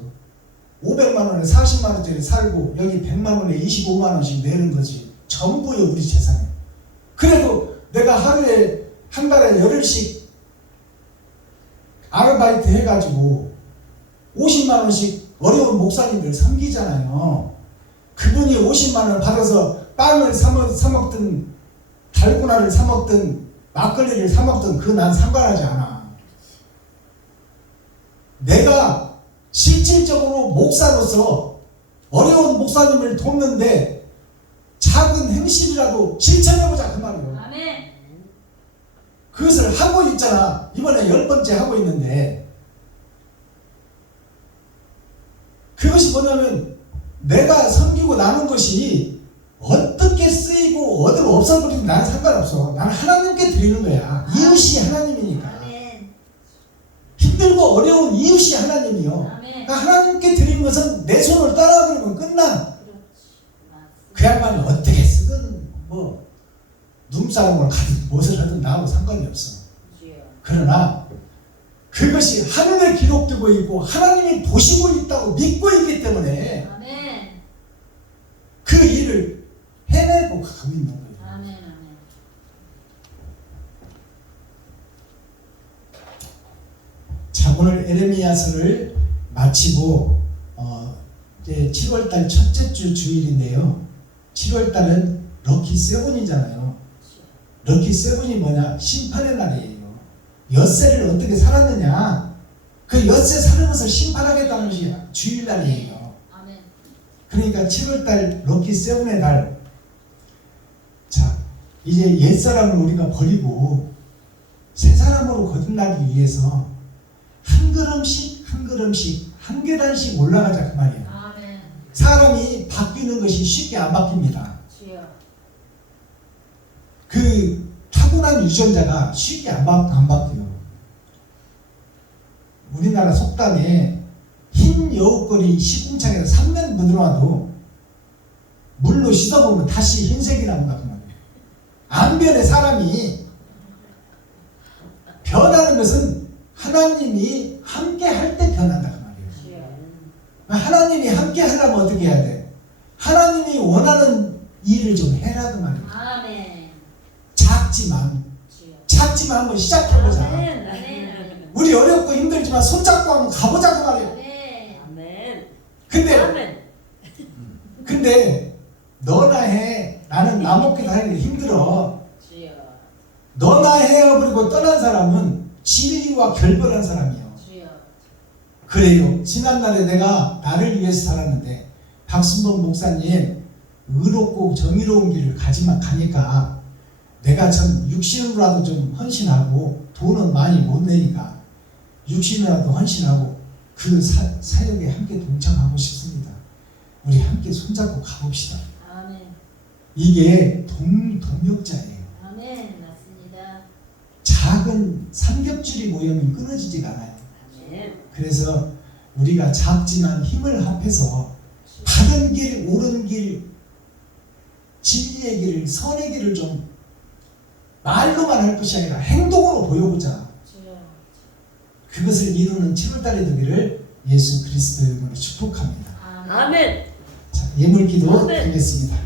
500만 원에 40만 원짜리 살고 여기 100만 원에 25만 원씩 내는 거지. 전부요 우리 재산이. 그래도 내가 하루에 한 달에 열흘씩 아르바이트 해가지고 50만 원씩 어려운 목사님들 섬기잖아요. 그분이 50만 원 받아서 빵을 사 먹든 달고나를 사 먹든 막걸리를 사 먹든 그 난 상관하지 않아. 내가 실질적으로 목사로서 어려운 목사님을 돕는데 작은 행실이라도 실천해보자 그 말이에요. 아멘. 그것을 하고 있잖아. 이번에 10번째 하고 있는데 그것이 뭐냐면 내가 섬기고 나눈 것이 어떻게 쓰이고 어디로 없어버리든 나는 상관없어. 나는 하나님께 드리는 거야. 이웃이 하나님이니까. 아멘. 힘들고 어려운 이웃이 하나님이요. 아멘. 그러니까 하나님께 드리는 것은 내 손을 따라버리면 끝나. 그렇지. 맞습니다. 그 양반이 어떻게 쓰든 뭐 눈싸움을 가든 무엇을 하든 나하고 상관이 없어. 주여. 그러나 그것이 하늘에 기록되고 있고 하나님이 보시고 있다고 믿고 있기 때문에 아멘. 그 일을 해내고 가고 있는 거예요. 아멘. 아멘. 자, 오늘 에레미야서를 마치고 이제 7월달 첫째 주 주일인데요. 7월달은 럭키 세븐이잖아요. 럭키 세븐이 뭐냐? 심판의 날이에요. 엿새를 어떻게 살았느냐? 그 엿새 사는 것을 심판하겠다는 것이 주일날이에요. 아멘. 그러니까 7월달 럭키 세븐의 날. 자, 이제 옛사람을 우리가 버리고 새 사람으로 거듭나기 위해서 한 걸음씩 한 걸음씩 한 계단씩 올라가자 그 말이에요. 아멘. 사람이 바뀌는 것이 쉽게 안 바뀝니다. 주여. 그 타고난 유전자가 쉽게 안 바뀌어요. 우리나라 속담에 흰 여우꼬리 시궁창에서 3년 묻어놔도 물로 씻어보면 다시 흰색이 나온다고 말이에요. 안 변해. 사람이 변하는 것은 하나님이 함께 할 때 변한다고 말이에요. 주여. 하나님이 함께 하려면 어떻게 해야 돼? 하나님이 원하는 일을 좀 해라고 말이에요. 아멘. 작지만 한번 시작해보자. 아멘. 아멘. 우리 어렵고 힘들지만 손잡고 한번 가보자고 말이에요. 아멘. 아멘. 근데 아멘. 너나 해. 나는 나 먹기 다니기 힘들어. 주여. 너나 해버리고 떠난 사람은 진리와 결별한 사람이에요. 주여. 그래요. 지난날에 내가 나를 위해서 살았는데 박순범 목사님 의롭고 정의로운 길을 가니까 내가 참 육신으로라도 좀 헌신하고 돈은 많이 못 내니까 육신으로라도 헌신하고 그 사역에 함께 동참하고 싶습니다. 우리 함께 손잡고 가봅시다. 아멘. 이게 동역자예요. 아멘. 맞습니다. 작은 삼겹줄이 모이면 끊어지지가 않아요. 아멘. 그래서 우리가 작지만 힘을 합해서 바른 길, 옳은 길, 진리의 길을, 선의 길을 좀 말로만 할 것이 아니라 행동으로 보여보자. 주여. 그것을 이루는 7월달이 되기를 예수 그리스도의 이름으로 축복합니다. 아멘. 자, 예물기도 아멘. 드리겠습니다.